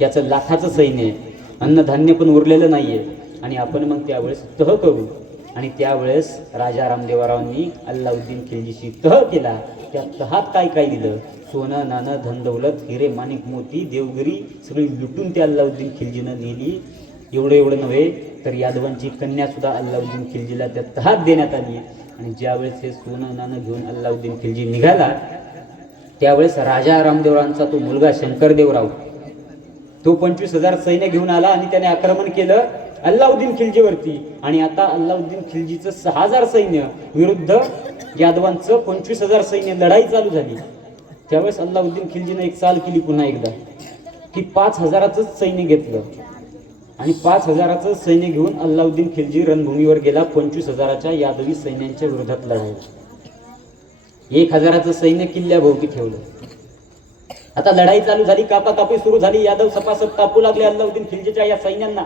याचं 1,00,000चं सैन्य आहे, अन्नधान्य पण उरलेलं नाहीये आणि आपण मग त्यावेळेस तह करू. आणि त्यावेळेस राजा रामदेवरावांनी अल्लाउद्दीन खिलजीशी तह केला. त्या तहात काय काय दिलं, सोनं नाणं धन दौलत हिरे माणिक मोती देवगिरी सगळी लुटून त्या अल्लाउद्दीन खिलजीनं नेली. एवढं नव्हे तर यादवांची कन्या सुद्धा अल्लाउद्दीन खिलजीला त्या तहात देण्यात आली. आणि ज्यावेळेस हे सोनं नाणं घेऊन अल्लाउद्दीन खिलजी निघाला, त्यावेळेस राजा रामदेवरावांचा तो मुलगा शंकरदेवराव, तो 25,000 सैन्य घेऊन आला आणि त्याने आक्रमण केलं अल्लाउद्दीन खिलजीवरती. आणि आता अल्लाउद्दीन खिलजीचं 6,000 सैन्य विरुद्ध यादवांचं 25,000 सैन्य, लढाई चालू झाली. त्यावेळेस अल्लाउद्दीन खिलजीनं एक चाल केली पुन्हा एकदा की 5,000चं सैन्य घेतलं आणि 5,000चं सैन्य घेऊन अल्लाउद्दीन खिलजी रणभूमीवर गेला 25,000च्या यादवी सैन्यांच्या विरोधात लढायला. 1,000चं सैन्य किल्ल्याभोवती ठेवलं. आता लढाई चालू झाली, कापाकापी सुरू झाली. यादव सपासप कापू लागले अल्लाउद्दीन खिलजीच्या या सैन्यांना.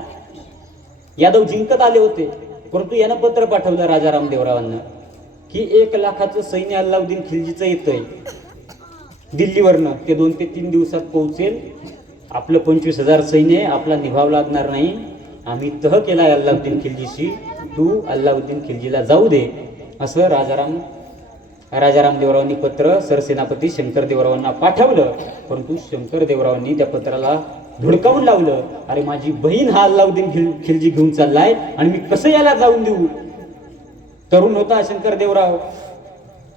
यादव जिंकत आले होते, परंतु यानं पत्र पाठवलं राजा रामदेवरावांना की 1,00,000चं सैन्य अल्लाउद्दीन खिलजीचं येतंय दिल्लीवरनं, ते 2 ते 3 दिवसात पोहोचेल. आपलं 25,000 सैन्य आपला निभाव लागणार नाही. आम्ही तह केलाय अल्लाउद्दीन खिलजीशी, तू अल्लाउद्दीन खिलजीला जाऊ दे, असं राजा रामदेवरावांनी पत्र सरसेनापती शंकरदेवरावांना पाठवलं. परंतु शंकरदेवरावांनी त्या पत्राला धुडकावून लावलं. अरे माझी बहीण हा अल्लाउद्दीन खिलजी घेऊन चाललाय आणि मी कसं याला जाऊन देऊ. तरुण होता शंकरदेवराव,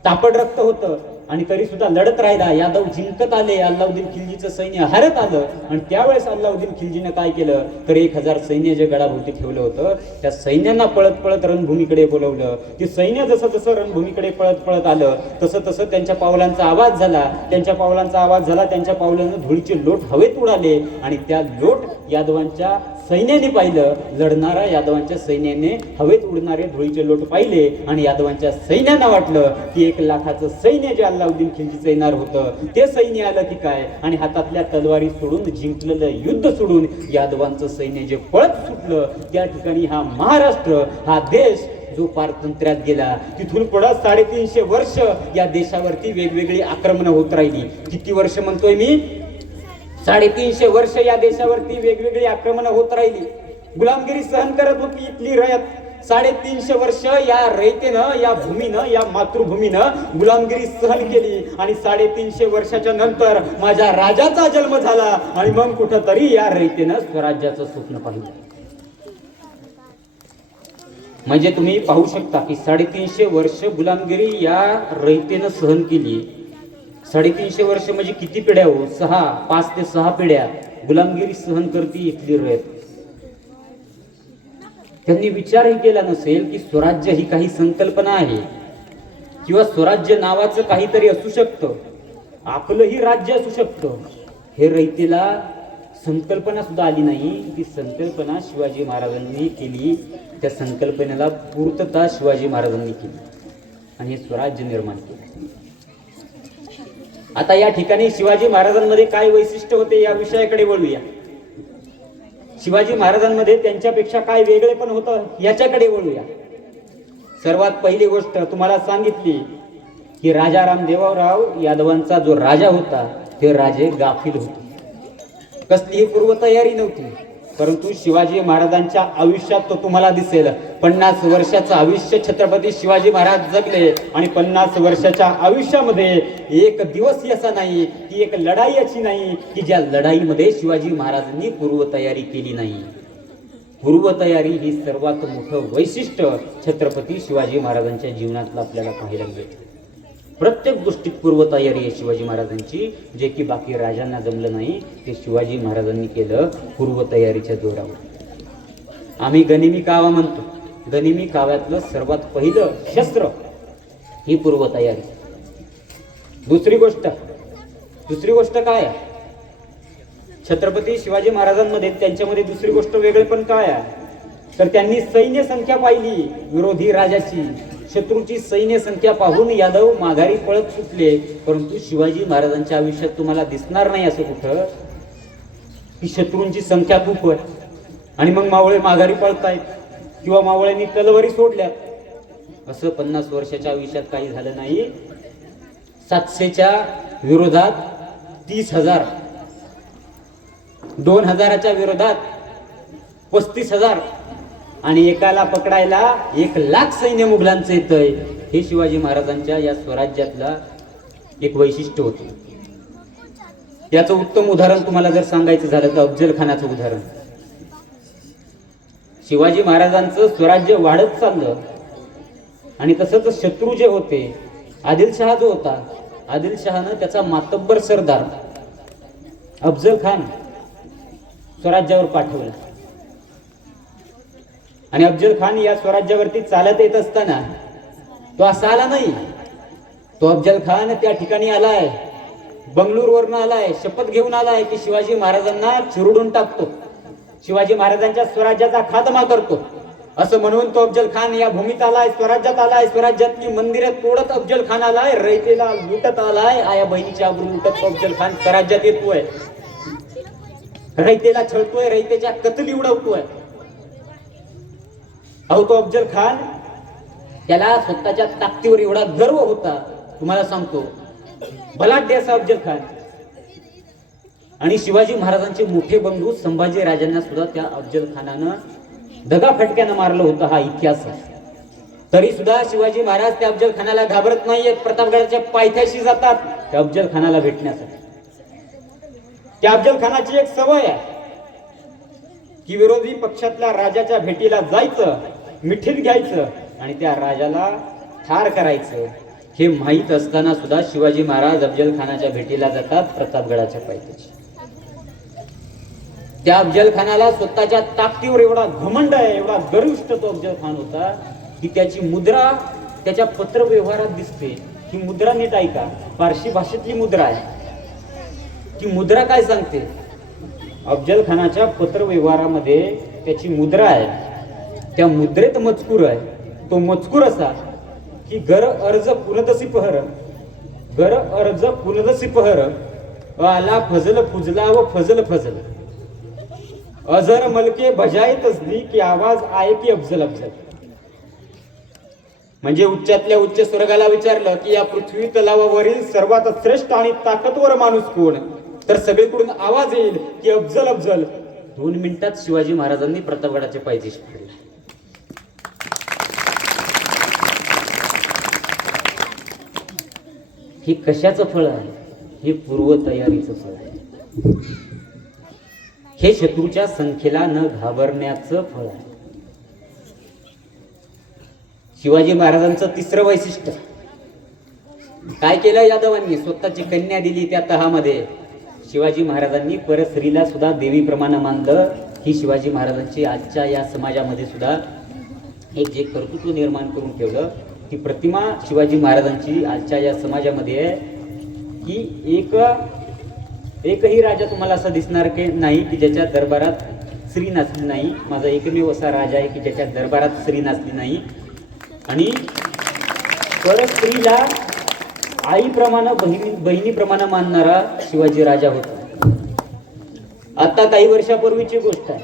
तापड रक्त होतं आणि तरी सुद्धा लढत राहिला. यादव जिंकत आले, अल्लाउद्दीन खिलजीचं सैन्य हारत आलं. आणि त्यावेळेस अल्लाउद्दीन खिलजीनं काय केलं तर 1,000 सैन्य जे गडाभोवती ठेवलं होतं त्या सैन्यांना पळत पळत रणभूमीकडे बोलवलं. ते सैन्य जसं जसं रणभूमीकडे पळत पळत आलं तसं तसं त्यांच्या पावलांचा आवाज झाला. त्यांच्या पावलानं धुळीचे लोट हवेत उडाले आणि त्या लोट यादवांच्या सैन्याने पाहिलं. लढणारा यादवांच्या सैन्याने हवेत उडणारे धुळीचे लोट पाहिले आणि यादवांच्या सैन्यांना वाटलं की 1,00,000चं सैन्य जे अल्लाउद्दीन खिलजीचं येणार होतं ते सैन्य आलं की काय. आणि हातातल्या तलवारी सोडून, जिंकलेलं युद्ध सोडून यादवांचं सैन्य जे पळत सुटलं, त्या ठिकाणी हा महाराष्ट्र, हा देश जो पारतंत्र्यात गेला. तिथून पुढे 350 वर्ष या देशावरती वेगवेगळी आक्रमणं होत राहिली. किती वर्ष म्हणतोय मी? 350 वर्ष या देशावरती वेगवेगळी आक्रमणं होत राहिली. गुलामगिरी सहन करत होती इथली रयत. 350 वर्ष या रयतेनं, या भूमीनं, या मातृभूमीनं गुलामगिरी सहन केली. आणि 350 वर्षाच्या नंतर माझ्या राजाचा जन्म झाला. आणि मग कुठंतरी या रयतेनं स्वराज्याचं स्वप्न पाहिलं. म्हणजे तुम्ही पाहू शकता की 350 वर्ष गुलामगिरी या रयतेनं सहन केली. 350 वर्ष म्हणजे किती पिढ्या हो? 5 ते 6 पिढ्या गुलामगिरी सहन करती इथली रयत. त्यांनी विचारही केला नसेल की स्वराज्य ही काही संकल्पना आहे किंवा स्वराज्य नावाचं काहीतरी असू शकतं, आपलंही राज्य असू शकतं. हे रयतेला संकल्पना सुद्धा आली नाही. ती संकल्पना शिवाजी महाराजांनी केली. त्या संकल्पनेला पूर्तता शिवाजी महाराजांनी केली आणि हे स्वराज्य निर्माण केलं. आता या ठिकाणी शिवाजी महाराजांमध्ये काय वैशिष्ट्य होते या विषयाकडे वळूया. शिवाजी महाराजांमध्ये त्यांच्यापेक्षा काय वेगळे पण होतं याच्याकडे वळूया. सर्वात पहिली गोष्ट तुम्हाला सांगितली की राजा रामदेवराव यादवांचा जो राजा होता ते राजे गाफील होते. कसलीही पूर्वतयारी नव्हती. परंतु शिवाजी महाराजांच्या आयुष्यात तो तुम्हाला दिसेल. 50 वर्षाचं आयुष्य छत्रपती शिवाजी महाराज जगले आणि 50 वर्षाच्या आयुष्यामध्ये एक दिवस असा नाही की एक लढाई अशी नाही की ज्या लढाईमध्ये शिवाजी महाराजांनी पूर्वतयारी केली नाही. पूर्वतयारी ही सर्वात मोठं वैशिष्ट्य छत्रपती शिवाजी महाराजांच्या जीवनातलं आपल्याला पाहायला मिळतं. प्रत्येक गोष्टीत पूर्वतयारी आहे शिवाजी महाराजांची, जे की बाकी राजांना जमलं नाही. ते शिवाजी महाराजांनी केलं पूर्वतयारीच्या जोरावर. आम्ही गनिमी कावा म्हणतो. गनिमी काव्यातलं सर्वात पहिलं शस्त्र ही पूर्वतयारी. दुसरी गोष्ट काय? छत्रपती शिवाजी महाराजांमध्ये त्यांच्यामध्ये दुसरी गोष्ट वेगळे पण काय आहे तर त्यांनी सैन्य संख्या पाहिली विरोधी राजाची. शत्रूची सैन्य संख्या पाहून यादव माघारी पळत सुटले. परंतु शिवाजी महाराजांच्या आयुष्यात तुम्हाला दिसणार नाही असं कुठं की शत्रूंची संख्या खूप आहे आणि मग मावळे माघारी पळतायत किंवा मावळ्यांनी तलवारी सोडल्या. असं 50 वर्षाच्या आयुष्यात काही झालं नाही. 700च्या विरोधात 30,000, 2,000च्या विरोधात 35,000 आणि एकाला पकडायला 1,00,000 सैन्य मुघलांचं येतंय. हे शिवाजी महाराजांच्या या स्वराज्यातला एक वैशिष्ट्य होतं. याचं उत्तम उदाहरण तुम्हाला जर सांगायचं झालं तर अफजल खानाचं उदाहरण. शिवाजी महाराजांचं स्वराज्य वाढत चाललं आणि तसंच शत्रू जे होते, आदिलशहा जो होता, आदिलशहानं त्याचा मातब्बर सरदार अफजल खान स्वराज्यावर पाठवला. आणि अफजल खान या स्वराज्यावरती चालत येत असताना तो असा आला नाही. तो अफजल खान त्या ठिकाणी आलाय, बंगळूरवरनं आलाय, शपथ घेऊन आलाय की शिवाजी महाराजांना चिरडून टाकतो, शिवाजी महाराजांच्या स्वराज्याचा खात्मा करतो. असं म्हणून तो अफजल खान या भूमीत आलाय, स्वराज्यात आलाय. स्वराज्यातली मंदिरं तोडत अफजल खान आलाय, रयतेला लुटत आलाय. आया बहिणीच्या आबरू लुटत अफजल खान स्वराज्यात येतोय, रयतेला छळतोय, रयतेच्या कतली उडवतोय. अहो तो अफजल खान, त्याला स्वतःच्या ताकदीवर एवढा गर्व होता, तुम्हाला सांगतो, बलाढ्य असा अफजल खान. आणि शिवाजी महाराजांचे मोठे बंधू संभाजी राजांना सुद्धा त्या अफजल खानानं दगाफटक्यानं मारलं होतं. हा इतिहास आहे. तरी सुद्धा शिवाजी महाराज त्या अफजल खानाला घाबरत नाहीयेत. प्रतापगडाच्या पायथ्याशी जातात त्या अफजल खानाला भेटण्यासाठी. त्या अफजल खानाची एक सवय आहे की विरोधी पक्षातल्या राजाच्या भेटीला जायचं, मिठीत घ्यायचं आणि त्या राजाला ठार करायचं. हे माहीत असताना सुद्धा शिवाजी महाराज अफजल खानाच्या भेटीला जातात प्रतापगडाच्या पायथ्याशी. त्या अफजल खानाला स्वतःच्या ताकदीवर एवढा घमंड आहे, एवढा गर्विष्ठ तो अफजल खान होता की त्याची मुद्रा त्याच्या पत्रव्यवहारात दिसते. ही मुद्रा नीट ऐका, पारशी भाषेतली मुद्रा आहे. ती मुद्रा काय सांगते? अफजल खानाच्या पत्रव्यवहारामध्ये त्याची मुद्रा आहे. त्या मुद्रेत मजकूर आहे. तो मजकूर असा की गर अर्ज पुनदसी पहर, गर अर्ज पुनदसी पहर, आला फजल फुजला व फजल फजल, अजर मलके बजाय तजदी की आवाज आये की अफजल अफजल. म्हणजे उच्चातल्या उच्च स्वर्गाला विचारलं की या पृथ्वी तलावावरील सर्वात श्रेष्ठ आणि ताकदवर माणूस कोण, तर सगळीकडून आवाज येईल की अफजल अफजल. 2 मिनिटात शिवाजी महाराजांनी प्रतापगडाचे पायथ्याशी फेडले. हे कशाचं फळ आहे? हे पूर्व तयारीचं फळ आहे. हे शत्रूच्या संख्येला न घाबरण्याचं फळ आहे. शिवाजी महाराजांचं तिसरं वैशिष्ट्य काय केलं? यादवांनी स्वतःची कन्या दिली त्या तहामध्ये. शिवाजी महाराजांनी परस्त्रीला सुद्धा देवीप्रमाणे मानलं. ही शिवाजी महाराजांची आजच्या या समाजामध्ये सुद्धा एक जे कर्तृत्व निर्माण करून ठेवलं, ती प्रतिमा शिवाजी महाराजांची आजच्या या समाजामध्ये आहे की एकही राजा तुम्हाला असा दिसणार की नाही की ज्याच्या दरबारात स्त्री नाचली नाही. माझा एकमेव असा राजा आहे की ज्याच्या दरबारात स्त्री नाचली नाही. आणि परस्त्रीला आईप्रमाणे बहिणीप्रमाणे मानणारा शिवाजी राजा होता. आता काही वर्षापूर्वीची गोष्ट आहे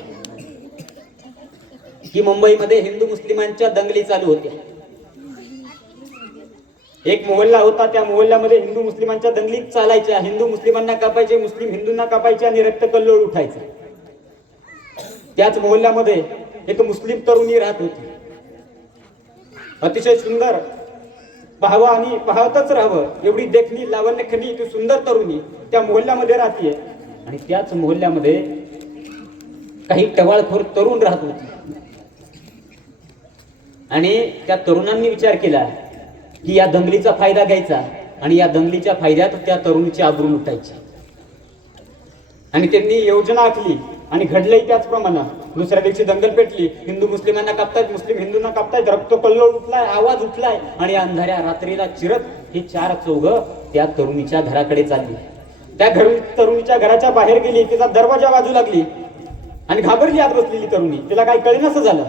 की मुंबईमध्ये हिंदू मुस्लिमांच्या दंगली चालू होत्या. एक मोहल्ला होता, त्या मोहल्ल्यामध्ये हिंदू मुस्लिमांच्या दंगली चालायच्या. हिंदू मुस्लिमांना कापायचे, मुस्लिम हिंदूंना कापायचे आणि रक्तकल्लोळ उठायचा. त्याच मोहल्ल्यामध्ये एक मुस्लिम तरुणी राहत होती. अतिशय सुंदर, पाहावं आणि पाहतच राहावं एवढी देखणी लावण्यखनी ती सुंदर तरुणी त्या मोहल्ल्यामध्ये राहतीये. आणि त्याच मोहल्ल्यामध्ये काही टवाळखोर तरुण राहत होते. आणि त्या तरुणांनी विचार केला की या दंगलीचा फायदा घ्यायचा आणि या दंगलीच्या फायद्यात त्या तरुणीची आबरू लुटायची. आणि त्यांनी योजना आखली आणि घडलंही त्याचप्रमाणे. दुसऱ्या दिवशी दंगल पेटली. हिंदू मुस्लिमांना कापतायत, मुस्लिम हिंदूंना कापतायत, रक्तकल्लोळ उठलाय, आवाज उठलाय. आणि अंधाऱ्या रात्रीला चिरत हे 4 चौघं त्या तरुणीच्या घराकडे चालली. त्या तरुणीच्या घराच्या बाहेर गेली. तिचा दरवाजा वाजू लागली आणि घाबरली आत बसलेली तरुणी. तिला काही कळेनासं झालं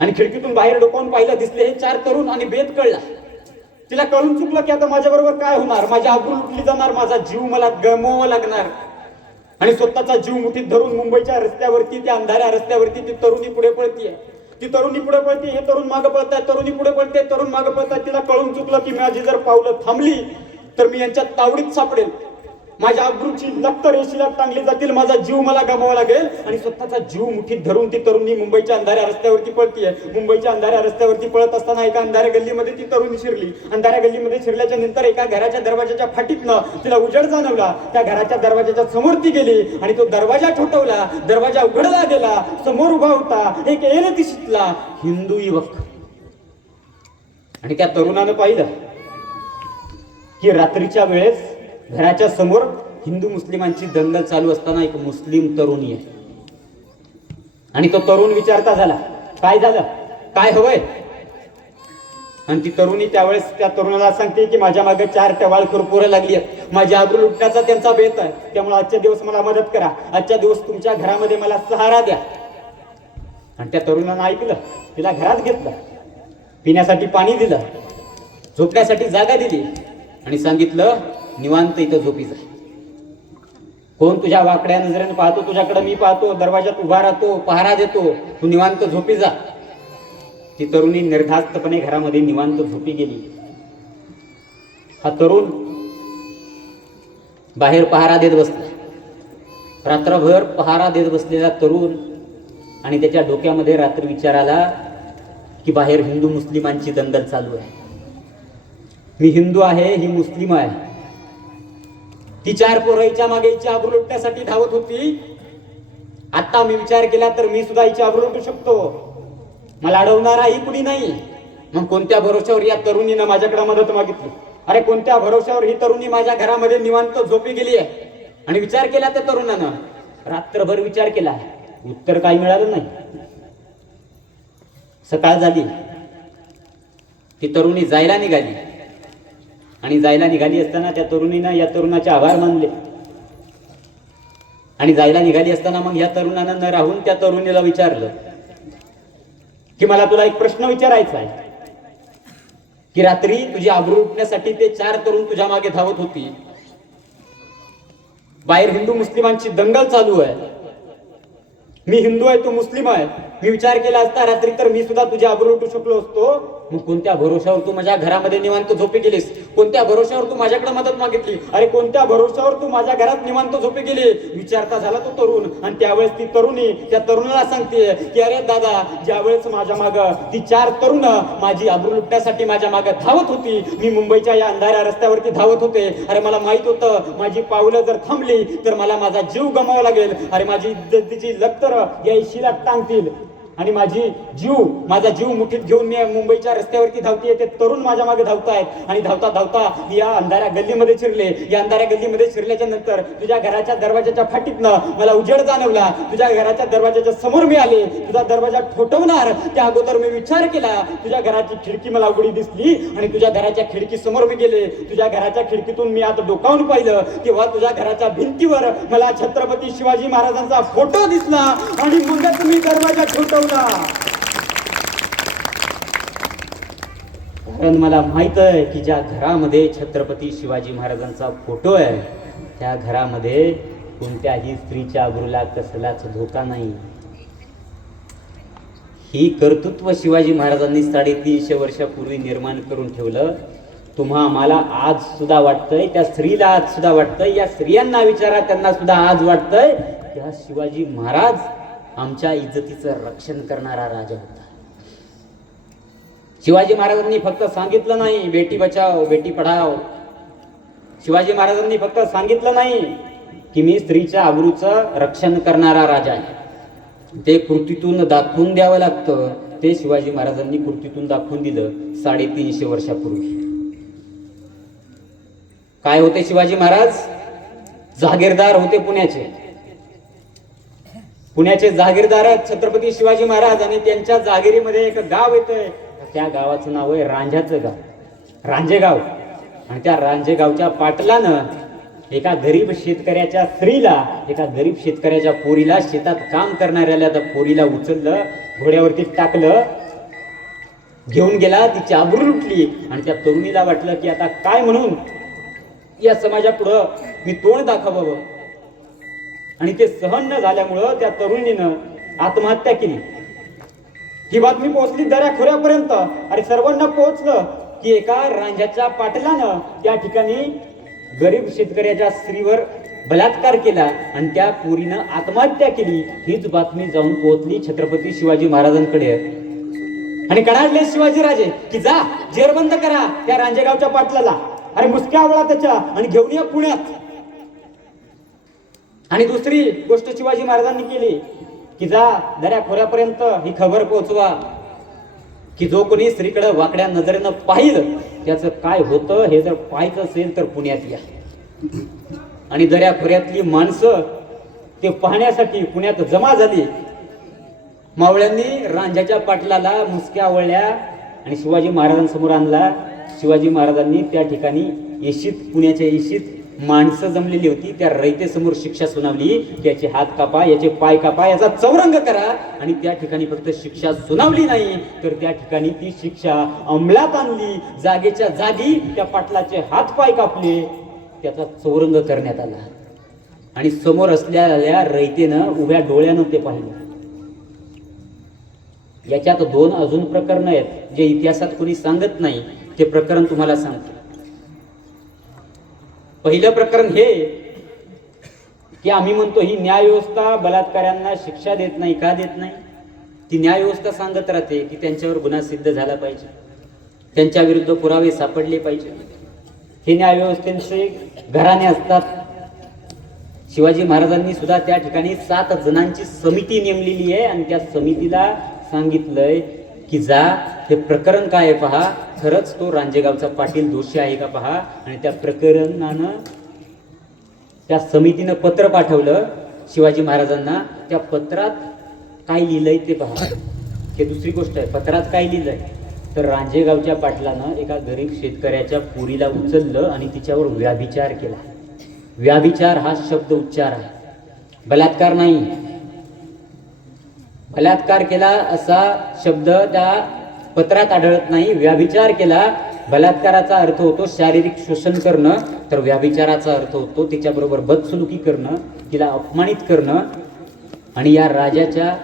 आणि खिडकीतून बाहेर डोकावून पाहिलं, दिसले हे 4 तरुण आणि बेत कळला. तिला कळून चुकलं की आता माझ्या बरोबर काय होणार, माझी आबरू लुटली जाणार, माझा जीव मला गमवावा लागणार. आणि स्वतःचा जीव मुठीत धरून मुंबईच्या रस्त्यावरती, त्या अंधाऱ्या रस्त्यावरती ती तरुणी पुढे पळतीये. ती तरुणी पुढे पळते, हे तरुण मागे पळताय, तरुणी पुढे पळते, तरुण मागे पळताय. तिला कळून चुकलं की माझी जर पावलं थांबली तर मी यांच्या तावडीत सापडेल. माझ्या अब्रूची लक्त रेषेला टांगली जातील, माझा जीव मला गमवावा लागेल. आणि स्वतःचा जीव मुठीत धरून ती तरुणी मुंबईच्या अंधाऱ्या रस्त्यावरती पळतीये. मुंबईच्या अंधाऱ्या रस्त्यावरती पळत असताना एका अंधाऱ्या गल्लीमध्ये ती तरुणी शिरली. अंधाऱ्या गल्लीमध्ये शिरल्याच्या नंतर एका घराच्या दरवाजाच्या फाटीतनं तिला उजेड जाणवला. त्या घराच्या दरवाजाच्या समोर ती गेली आणि तो दरवाजा ठोठवला. दरवाजा उघडला गेला. समोर उभा होता एक एलतिशीतला हिंदू युवक. आणि त्या तरुणानं पाहिलं की रात्रीच्या वेळेस घराच्या समोर हिंदू मुस्लिमांची दंगल चालू असताना एक मुस्लिम तरुणी आहे. आणि तो तरुण विचारता झाला, काय झालं, काय हवंय? आणि ती तरुणी त्यावेळेस त्या तरुणाला सांगते की माझ्या मागे 4 टवाळखोर पोरं लागली आहेत, माझी आबरू लुटण्याचा त्यांचा बेत आहे, त्यामुळे आजच्या दिवस मला मदत करा, आजच्या दिवस तुमच्या घरामध्ये मला सहारा द्या. आणि त्या तरुणानं ऐकलं, तिला घरात घेतलं, पिण्यासाठी पाणी दिलं, झोपण्यासाठी जागा दिली आणि सांगितलं निवांत इथं झोपी जा. कोण तुझ्या वाकड्या नजरेने पाहतो तुझ्याकडे, मी पाहतो, दरवाजात उभा राहतो, पहारा देतो, तू निवांत झोपी जा. ती तरुणी निर्धास्तपणे घरामध्ये निवांत झोपी गेली. हा तरुण बाहेर पहारा देत बसला. रात्रभर पहारा देत बसलेला तरुण आणि त्याच्या डोक्यामध्ये रात्री विचार आला की बाहेर हिंदू मुस्लिमांची दंगल चालू आहे. मी हिंदू आहे, ही मुस्लिम आहे. ती 4 पोरं हिच्या मागे हिची आबरू लुटण्यासाठी धावत होती. आता मी विचार केला तर मी सुद्धा हिची आबरू लुटू शकतो, मला अडवणाराही कुणी नाही. मग कोणत्या भरोश्यावर या तरुणीनं माझ्याकडे मदत मागितली? अरे कोणत्या भरोश्यावर ही तरुणी माझ्या घरामध्ये निवांत झोपी गेली आहे? आणि विचार केला त्या तरुणानं, रात्रभर विचार केला, उत्तर काही मिळालं नाही. सकाळ झाली, ती तरुणी जायला निघाली. आणि जायला निघाली असताना त्या तरुणीनं या तरुणाचे आभार मानले. आणि जायला निघाली असताना मग या तरुणानं न राहून त्या तरुणीला विचारलं की मला तुला एक प्रश्न विचारायचा आहे की रात्री तुझी आबरू उठण्यासाठी ते 4 तरुण तुझ्या मागे धावत होती, बाहेर हिंदू मुस्लिमांची दंगल चालू आहे, मी हिंदू आहे, तू मुस्लिम आहे. मी विचार केला असता रात्री तर मी सुद्धा तुझ्या आबरू लुटू शकलो असतो. मग कोणत्या भरोशावर तू माझ्या घरामध्ये निवांत झोपे गेलीस? कोणत्या भरोशावर तू माझ्याकडे मदत मागितली? अरे कोणत्या भरोशावर तू माझ्या घरात निवांत झोपे गेली? विचारता झाला तो तरुण, आणि त्यावेळेस ती तरुणी त्या तरुणाला सांगते की अरे दादा, ज्यावेळेस माझ्या माग ती 4 तरुण माझी आबरू लुटण्यासाठी माझ्या मागे धावत होती, मी मुंबईच्या या अंधाऱ्या रस्त्यावरती धावत होते. अरे मला माहित होतं माझी पावलं जर थांबली तर मला माझा जीव गमावा लागेल. अरे माझी इज्जतीची लक्तर या शिलात टांगतील आणि माझा जीव मुठीत घेऊन मी मुंबईच्या रस्त्यावरती धावते. ते तरुण माझ्या मागे धावतायत आणि धावता धावता या अंधाऱ्या गल्लीमध्ये शिरले. या अंधाऱ्या गल्लीमध्ये शिरल्याच्या नंतर तुझ्या घराच्या दरवाजाच्या फाटीतनं मला उजेड जाणवला. तुझ्या घराच्या दरवाजाच्या समोर मी आले. तुझा दरवाजा ठोठवणार त्या अगोदर मी विचार केला. तुझ्या घराची खिडकी मला उघडी दिसली आणि तुझ्या घराच्या खिडकी समोर मी गेले. तुझ्या घराच्या खिडकीतून मी आता डोकावून पाहिलं तेव्हा तुझ्या घराच्या भिंतीवर मला छत्रपती शिवाजी महाराजांचा फोटो दिसला आणि मगच मी दरवाजा ठोठवला. कारण मला माहित आहे की ज्या घरामध्ये छत्रपती शिवाजी महाराजांचा फोटो आहे त्या घरामध्ये कोणत्याही स्त्रीच्या आबरूला कसलाच धोका नाही. ही कर्तृत्व शिवाजी महाराजांनी 350 वर्षापूर्वी निर्माण करून ठेवलं. तुम्हा आम्हाला आज सुद्धा वाटतंय, त्या स्त्रीला आज सुद्धा वाटतंय, या स्त्रियांना विचारा त्यांना सुद्धा आज वाटतंय त्या शिवाजी महाराज आमच्या इज्जतीचं रक्षण करणारा राजा होता. शिवाजी महाराजांनी फक्त सांगितलं नाही बेटी बचाओ बेटी पढाओ. शिवाजी महाराजांनी फक्त सांगितलं नाही की मी स्त्रीच्या आबरूचं रक्षण करणारा राजा आहे. ते कृतीतून दाखवून द्यावं लागतं. ते शिवाजी महाराजांनी कृतीतून दाखवून दिलं 350 वर्षापूर्वी. काय होते शिवाजी महाराज? जागीरदार होते पुण्याचे जागीरदार छत्रपती शिवाजी महाराज. आणि त्यांच्या जागिरीमध्ये एक गाव येतंय, त्या गावाचं नाव आहे रांझ्याचं गाव, रांझेगाव. आणि त्या रांझेगावच्या पाटलानं एका गरीब शेतकऱ्याच्या स्त्रीला, एका गरीब शेतकऱ्याच्या पोरीला, शेतात काम करणाऱ्याला त्या पोरीला उचललं, घोड्यावरती टाकलं, घेऊन गेला, तिची आबरू लुटली. आणि त्या तरुणीला वाटलं की आता काय म्हणून या समाजापुढं मी तोंड दाखवावं. आणि ते सहन न झाल्यामुळं त्या तरुणीनं आत्महत्या केली. ही बातमी पोहोचली दऱ्याखोऱ्यापर्यंत. अरे सर्वांना पोहोचलं की एका रांझ्याच्या पाटलानं त्या ठिकाणी गरीब शेतकऱ्याच्या स्त्रीवर बलात्कार केला आणि त्या पोरीनं आत्महत्या केली. हीच बातमी जाऊन पोहोचली छत्रपती शिवाजी महाराजांकडे. आणि कडाडले शिवाजीराजे की जा जेरबंद करा त्या रांझेगावच्या पाटलाला. अरे मुसक्या आवळा त्याच्या आणि घेऊन या पुण्यात. आणि दुसरी गोष्ट शिवाजी महाराजांनी केली की जा दऱ्याखोऱ्यापर्यंत ही खबर पोहोचवा की जो कोणी स्त्रीकडे वाकड्या नजरेनं पाहिलं त्याचं काय होतं हे जर पाहायचं असेल तर पुण्यात या. आणि दऱ्याखोऱ्यातली माणसं ते पाहण्यासाठी पुण्यात जमा झाली. मावळ्यांनी रांझ्याच्या पाटलाला मुसक्या आवळल्या आणि शिवाजी महाराजांसमोर आणला. शिवाजी महाराजांनी त्या ठिकाणी पुण्याच्या येशीत माणसं जमलेली होती, त्या रयतेसमोर शिक्षा सुनावली की याचे हात कापा, याचे पाय कापा, याचा चौरंग करा. आणि त्या ठिकाणी फक्त शिक्षा सुनावली नाही तर त्या ठिकाणी ती शिक्षा अंमलात आणली. जागेच्या जागी त्या पाटलाचे हात पाय कापले, त्याचा चौरंग करण्यात आला. आणि समोर असलेल्या रयतेनं उभ्या डोळ्यानं ते पाहिलं. याच्यात 2 अजून प्रकरण आहेत जे इतिहासात कोणी सांगत नाही. ते प्रकरण तुम्हाला सांगतो. पहिलं प्रकरण हे की आम्ही म्हणतो ही न्याय व्यवस्था बलात्काऱ्यांना शिक्षा देत नाही. का देत नाही? ती न्याय व्यवस्था सांगत राहते की त्यांच्यावर गुन्हा सिद्ध झाला पाहिजे, त्यांच्या विरुद्ध पुरावे सापडले पाहिजे. हे न्याय व्यवस्थेचे घराणे असतात. शिवाजी महाराजांनी सुद्धा त्या ठिकाणी 7 जणांची समिती नेमलेली आहे आणि त्या समितीला सांगितलंय की जा हे प्रकरण काय आहे पहा, खरंच तो रांझेगावचा पाटील दोषी आहे का पहा. आणि त्या प्रकरणानं त्या समितीनं पत्र पाठवलं शिवाजी महाराजांना. त्या पत्रात काय लिहिलंय ते पहा. हे दुसरी गोष्ट आहे. पत्रात काय लिहिलंय तर रांझेगावच्या पाटलानं एका गरीब शेतकऱ्याच्या पोरीला उचललं आणि तिच्यावर व्याभिचार केला. व्याभिचार हा शब्द उच्चार आहे, बलात्कार नाही. बलात्कार केला असा शब्द त्या पत्रात आढळत नाही. व्याभिचार केला. बलात्काराचा अर्थ होतो शारीरिक शोषण करणं, तर व्याभिचाराचा अर्थ होतो तिच्याबरोबर बदसलुकी करणं, तिला अपमानित करणं. आणि या राजाच्या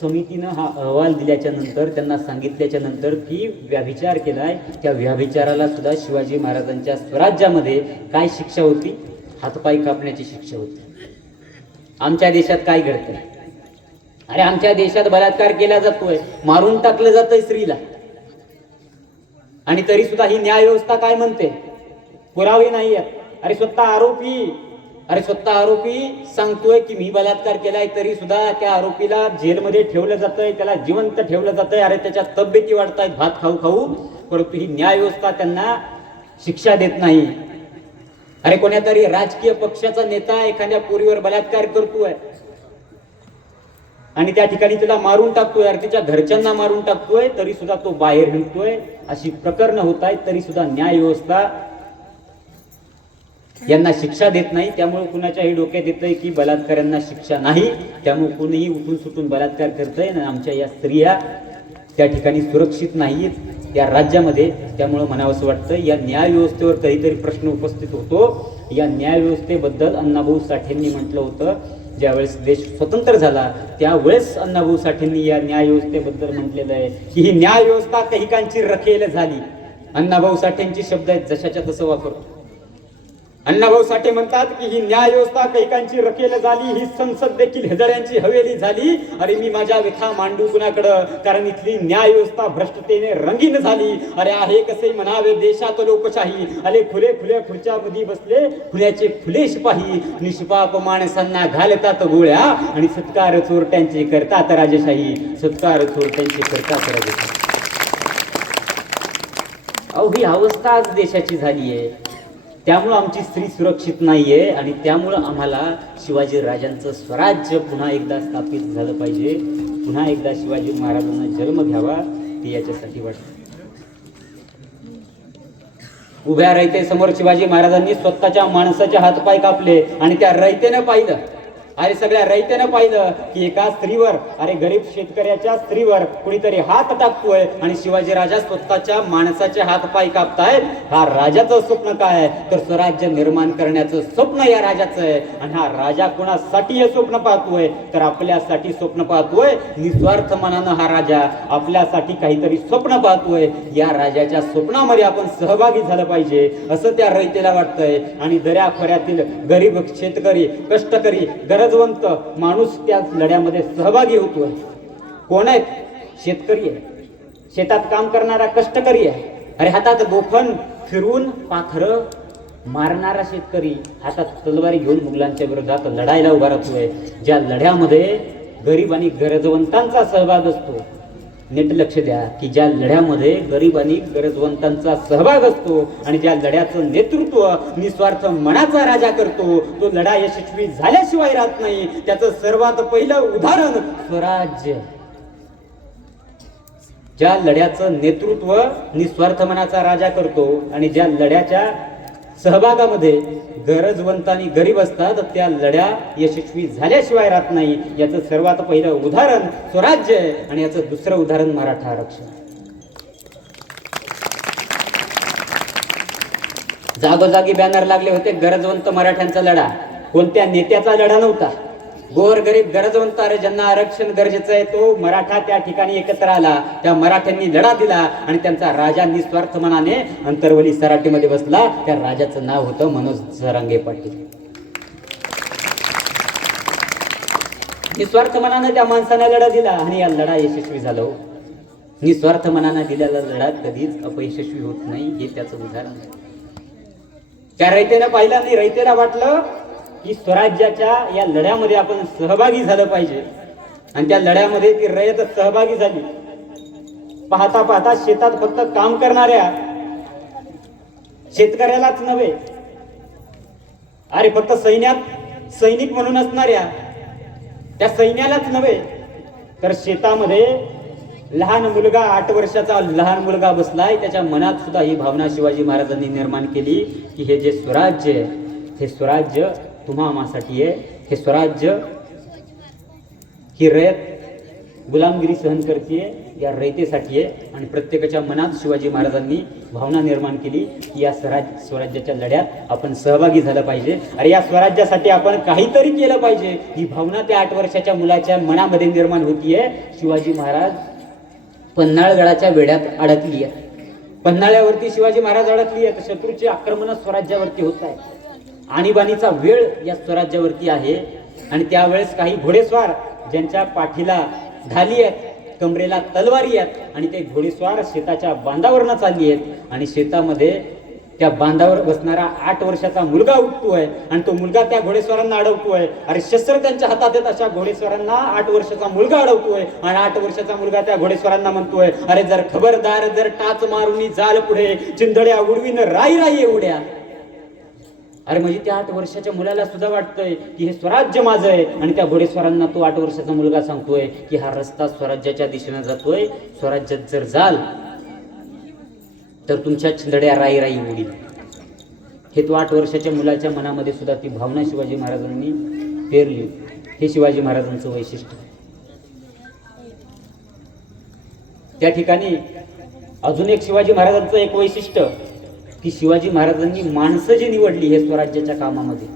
समितीनं हा अहवाल दिल्याच्या नंतर त्यांना सांगितल्याच्या नंतर की व्याभिचार केलाय, त्या व्याभिचाराला सुद्धा शिवाजी महाराजांच्या स्वराज्यामध्ये काय शिक्षा होती? हातपाय कापण्याची शिक्षा होती. आमच्या देशात काय घडतंय? अरे आमच्या देशात बलात्कार केला जातोय, मारून टाकलं जातंय स्त्रीला, आणि तरी सुद्धा ही न्याय व्यवस्था काय म्हणते? पुरावे नाही आहेत. अरे स्वतः आरोपी सांगतोय की मी बलात्कार केलाय, तरी सुद्धा त्या आरोपीला जेलमध्ये ठेवलं जातंय, त्याला जिवंत ठेवलं जातंय. अरे त्याच्या तब्येती वाढतायत भात खाऊ खाऊ, परंतु ही न्याय व्यवस्था त्यांना शिक्षा देत नाही. अरे कोणत्यातरी राजकीय पक्षाचा नेता एखाद्या पोरीवर बलात्कार करतोय आणि त्या ठिकाणी तिला मारून टाकतोय, अरे तिच्या घरच्यांना मारून टाकतोय, तरी सुद्धा तो बाहेर निघतोय. अशी प्रकरणं होत आहेत, तरी सुद्धा न्याय व्यवस्था यांना शिक्षा देत नाही. त्यामुळे कुणाच्याही डोक्यात येतंय की बलात्कारांना शिक्षा नाही, त्यामुळे कुणीही उठून सुटून बलात्कार करतंय आणि आमच्या या स्त्रिया त्या ठिकाणी सुरक्षित नाहीत या राज्यामध्ये. त्यामुळे म्हणावंसं वाटतं या न्याय व्यवस्थेवर कधीतरी प्रश्न उपस्थित होतो. या न्याय व्यवस्थेबद्दल अण्णाभाऊ साठेंनी म्हटलं होतं, ज्यावेळेस देश स्वतंत्र झाला त्यावेळेस अण्णाभाऊ साठेंनी या न्याय व्यवस्थेबद्दल म्हटलेलं आहे की ही न्याय व्यवस्था कैकांची रखेल झाली. अण्णाभाऊ साठेंची शब्द आहेत, जशाच्या तसं वापरतो. अण्णाभाऊ साठे म्हणतात की ही न्याय व्यवस्था कैकांची रखेल झाली, ही संसद देखील हेदऱ्यांची हवेली झाली. अरे मी माझ्या व्यथा मांडू कुणाकडं, कारण इथली न्याय व्यवस्था भ्रष्टतेने रंगीन झाली. अरे आहे कसे म्हणावे देशात लोकशाही, अरे फुले फुले खुर्च्या मध्ये बसले फुल्याचे फुले शिपाही, निष्पाप माणसांना घालतात गोळ्या आणि सत्कार चोरट्यांचे करतात राजेशाही, सत्कार चोरट्यांचे करतात राजेशाही. अहो ही अवस्था आज देशाची झाली आहे. त्यामुळं आमची स्त्री सुरक्षित नाहीये आणि त्यामुळं आम्हाला शिवाजी राजांचं स्वराज्य पुन्हा एकदा स्थापित झालं पाहिजे. पुन्हा एकदा शिवाजी महाराजांना जन्म घ्यावा, ते याच्यासाठी वाटतं. उभ्या रयतेसमोर शिवाजी महाराजांनी स्वतःच्या माणसाचे हातपाय कापले आणि त्या रयतेनं पाहिलं, अरे सगळ्या रयतेनं पाहिलं की एका स्त्रीवर, अरे गरीब शेतकऱ्याच्या स्त्रीवर कुणीतरी हात टाकतोय आणि शिवाजी राजा स्वतःच्या माणसाचे हातपाय कापतायत. हा राजाचं स्वप्न काय आहे? तर स्वराज्य निर्माण करण्याचं स्वप्न या राजाचं आहे. आणि हा राजा कोणासाठी हे स्वप्न पाहतोय? तर आपल्यासाठी स्वप्न पाहतोय. निस्वार्थ मनानं हा राजा आपल्यासाठी काहीतरी स्वप्न पाहतोय. या राजाच्या स्वप्नामध्ये आपण सहभागी झालं पाहिजे असं त्या रयतेला वाटतंय. आणि दऱ्याखोऱ्यातील गरीब शेतकरी, कष्टकरी, गरजवंत माणूस त्या लढ्यामध्ये सहभागी होतोय. कोण आहेत? शेतकरी आहे, शेतात काम करणारा कष्टकरी आहे. अरे हातात गोफण फिरवून पाखरं मारणारा शेतकरी हातात तलवारी घेऊन मुघलांच्या विरोधात लढायला उभा राहतोय. ज्या लढ्यामध्ये गरीब आणि गरजवंतांचा सहभाग असतो. नीट लक्ष द्या की ज्या लढ्यामध्ये गरीब आणि गरजवंतांचा सहभाग असतो आणि ज्या लढ्याचं नेतृत्व निस्वार्थ मनाचा राजा करतो, तो लढा यशस्वी झाल्याशिवाय राहत नाही. त्याचं सर्वात पहिलं उदाहरण स्वराज्य. ज्या लढ्याचं नेतृत्व निस्वार्थ मनाचा राजा करतो आणि ज्या लढ्याच्या सहभागामध्ये गरजवंत आणि गरीब असतात, त्या लढ्या यशस्वी झाल्याशिवाय राहत नाही. याचं सर्वात पहिलं उदाहरण स्वराज्य आहे आणि याचं दुसरं उदाहरण मराठा आरक्षण. जागोजागी बॅनर लागले होते, गरजवंत मराठ्यांचा लढा. कोणत्या नेत्याचा लढा नव्हता. गोर गरीब गरजवंत, अरे ज्यांना आरक्षण गरजेचं आहे तो मराठा त्या ठिकाणी एकत्र आला. त्या मराठ्यांनी लढा दिला आणि त्यांचा राजा निस्वार्थ मनाने अंतरवली सराटीमध्ये बसला. त्या राजाचं नाव होतं मनोज जरांगे पाटील. निस्वार्थ मनाने त्या माणसाने लढा दिला आणि या लढा यशस्वी झाला. निस्वार्थ मनाने दिलेला लढा कधीच अपयशस्वी होत नाही, हे त्याचं उदाहरण आहे. त्या रयतेनं पाहिलं आणि रयतेला वाटलं की स्वराज्याच्या या लढ्यामध्ये आपण सहभागी झालं पाहिजे. आणि त्या लढ्यामध्ये ती रयत सहभागी झाली. पाहता पाहता शेतात फक्त काम करणाऱ्या शेतकऱ्यालाच नव्हे, अरे फक्त सैन्यात सैनिक म्हणून असणाऱ्या त्या सैन्यालाच नव्हे, तर शेतामध्ये लहान मुलगा, 8 वर्षाचा लहान मुलगा बसलाय, त्याच्या मनात सुद्धा ही भावना शिवाजी महाराजांनी निर्माण केली की हे जे स्वराज्य आहे, हे स्वराज्य तुम्हा आम्हासाठी आहे. हे स्वराज्य, ही रयत गुलामगिरी सहन करते, या रयतेसाठी आहे आणि प्रत्येकाच्या मनात शिवाजी महाराजांनी भावना निर्माण केली की या स्वराज्याच्या लढ्यात आपण सहभागी झालं पाहिजे. अरे या स्वराज्यासाठी आपण काहीतरी केलं पाहिजे, ही भावना त्या 8 वर्षाच्या मुलाच्या मनामध्ये निर्माण होतीये. शिवाजी महाराज पन्हाळगडाच्या वेढ्यात अडकली आहे. पन्हाळ्यावरती शिवाजी महाराज अडकली आहे, तर शत्रूचे आक्रमण स्वराज्यावरती होत आहे. आणीबाणीचा वेळ या स्वराज्यावरती आहे. आणि त्यावेळेस काही घोडेस्वार ज्यांच्या पाठीला ढाली आहेत, कमरेला तलवारी आहेत आणि ते घोडेस्वार शेताच्या बांधावरनं चालली आहेत आणि शेतामध्ये त्या बांधावर बसणारा 8 वर्षाचा मुलगा उठतोय आणि तो मुलगा त्या घोडेस्वारांना अडवतोय. अरे शस्त्र त्यांच्या हातात येत अशा घोडेस्वारांना 8 वर्षाचा मुलगा अडवतोय आणि 8 वर्षाचा मुलगा त्या घोडेस्वारांना म्हणतोय, अरे जर खबरदार, जर टाच मारून जाल पुढे, चिंधड्या उडवीन राई राई एवढ्या. अरे म्हणजे त्या 8 वर्षाच्या मुलाला सुद्धा वाटतंय की हे स्वराज्य माझं आहे आणि त्या घोडेस्वारांना तो 8 वर्षाचा मुलगा सांगतोय की हा रस्ता स्वराज्याच्या दिशेने जातोय, स्वराज्यात जर जाल तर तुमच्या चिंधड्या राई राई उडील. हे तो 8 वर्षाच्या मुलाच्या मनामध्ये सुद्धा ती भावना शिवाजी महाराजांनी पेरली. हे शिवाजी महाराजांचं वैशिष्ट्य. त्या ठिकाणी अजून एक शिवाजी महाराजांचं एक वैशिष्ट्य की शिवाजी महाराजांनी माणसं जी निवडली हे स्वराज्याच्या कामामध्ये,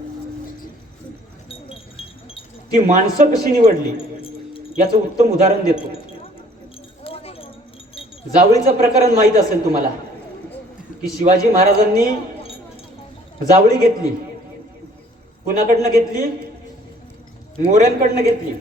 ती माणसं कशी निवडली याचं उत्तम उदाहरण देतो. जावळीचं प्रकरण माहीत असेल तुम्हाला की शिवाजी महाराजांनी जावळी घेतली. कुणाकडनं घेतली? मोऱ्यांकडनं घेतली.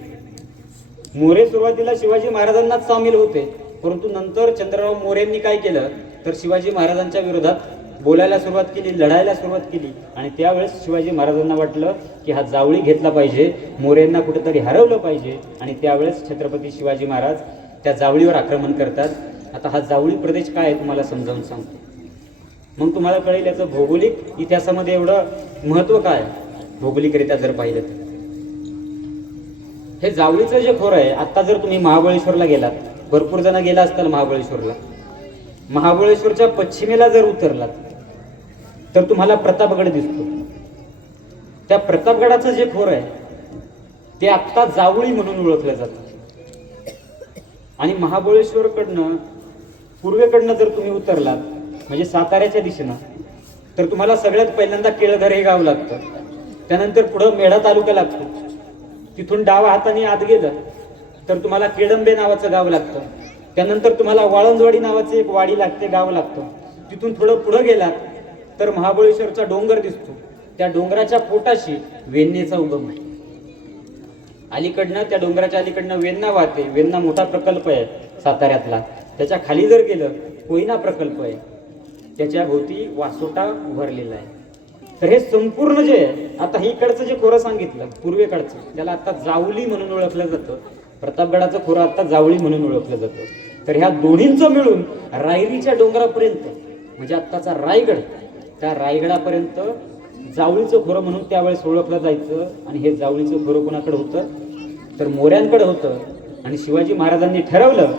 मोरे सुरुवातीला शिवाजी महाराजांनाच सामील होते, परंतु नंतर चंद्रराव मोरेंनी काय केलं तर शिवाजी महाराजांच्या विरोधात बोलायला सुरुवात केली, लढायला सुरुवात केली. आणि त्यावेळेस शिवाजी महाराजांना वाटलं की हा जावळी घेतला पाहिजे, मोऱ्यांना कुठेतरी हरवलं पाहिजे. आणि त्यावेळेस छत्रपती शिवाजी महाराज त्या जावळीवर आक्रमण करतात. आता हा जावळी प्रदेश काय आहे तुम्हाला समजावून सांगतो, मग तुम्हाला कळेल याचं भौगोलिक इतिहासामध्ये एवढं महत्व काय भौगोलिकरित्या जर पाहिलं तर. हे जावळीचं जे खोरं आहे, आता जर तुम्ही महाबळेश्वरला गेलात, भरपूर जण गेला असताल महाबळेश्वरला, महाबळेश्वरच्या पश्चिमेला जर उतरलात तर तुम्हाला प्रतापगड दिसतो. त्या प्रतापगडाचं जे खोर आहे ते आत्ता जावळी म्हणून ओळखलं जातं. आणि महाबळेश्वरकडनं पूर्वेकडनं जर तुम्ही उतरलात म्हणजे साताऱ्याच्या दिशेनं, तर तुम्हाला सगळ्यात पहिल्यांदा केळघर हे गाव लागतं. त्यानंतर पुढं मेढा तालुका लागतो. तिथून डावा हाताने आत गेलं तर तुम्हाला केडंबे नावाचं गाव लागतं. त्यानंतर तुम्हाला वाळंजवाडी नावाचे एक वाडी लागते, गाव लागतं. तिथून थोडं पुढं गेलात तर महाबळेश्वरचा डोंगर दिसतो. त्या डोंगराच्या पोटाशी वेण्णेचा उगम आहे. अलीकडनं त्या डोंगराच्या अलीकडनं वेण्णा वाहते. वेण्णा मोठा प्रकल्प आहे साताऱ्यातला. त्याच्या खाली जर गेलं कोयना प्रकल्प आहे, त्याच्या भोवती वासोटा उभारलेला आहे. तर हे संपूर्ण जे आहे, आता हे इकडचं जे खोरं सांगितलं पूर्वेकडचं, त्याला आता जावली म्हणून ओळखलं जातं. प्रतापगडाचं खोरं आता जावळी म्हणून ओळखलं जातं. तर ह्या दोन्हींचं मिळून रायरीच्या डोंगरापर्यंत म्हणजे आत्ताचा रायगड, त्या रायगडापर्यंत जावळीचं खोरं म्हणून त्यावेळेस ओळखलं जायचं. आणि हे जावळीचं खोरं कोणाकडे होतं तर मोऱ्यांकडे होतं. आणि शिवाजी महाराजांनी ठरवलं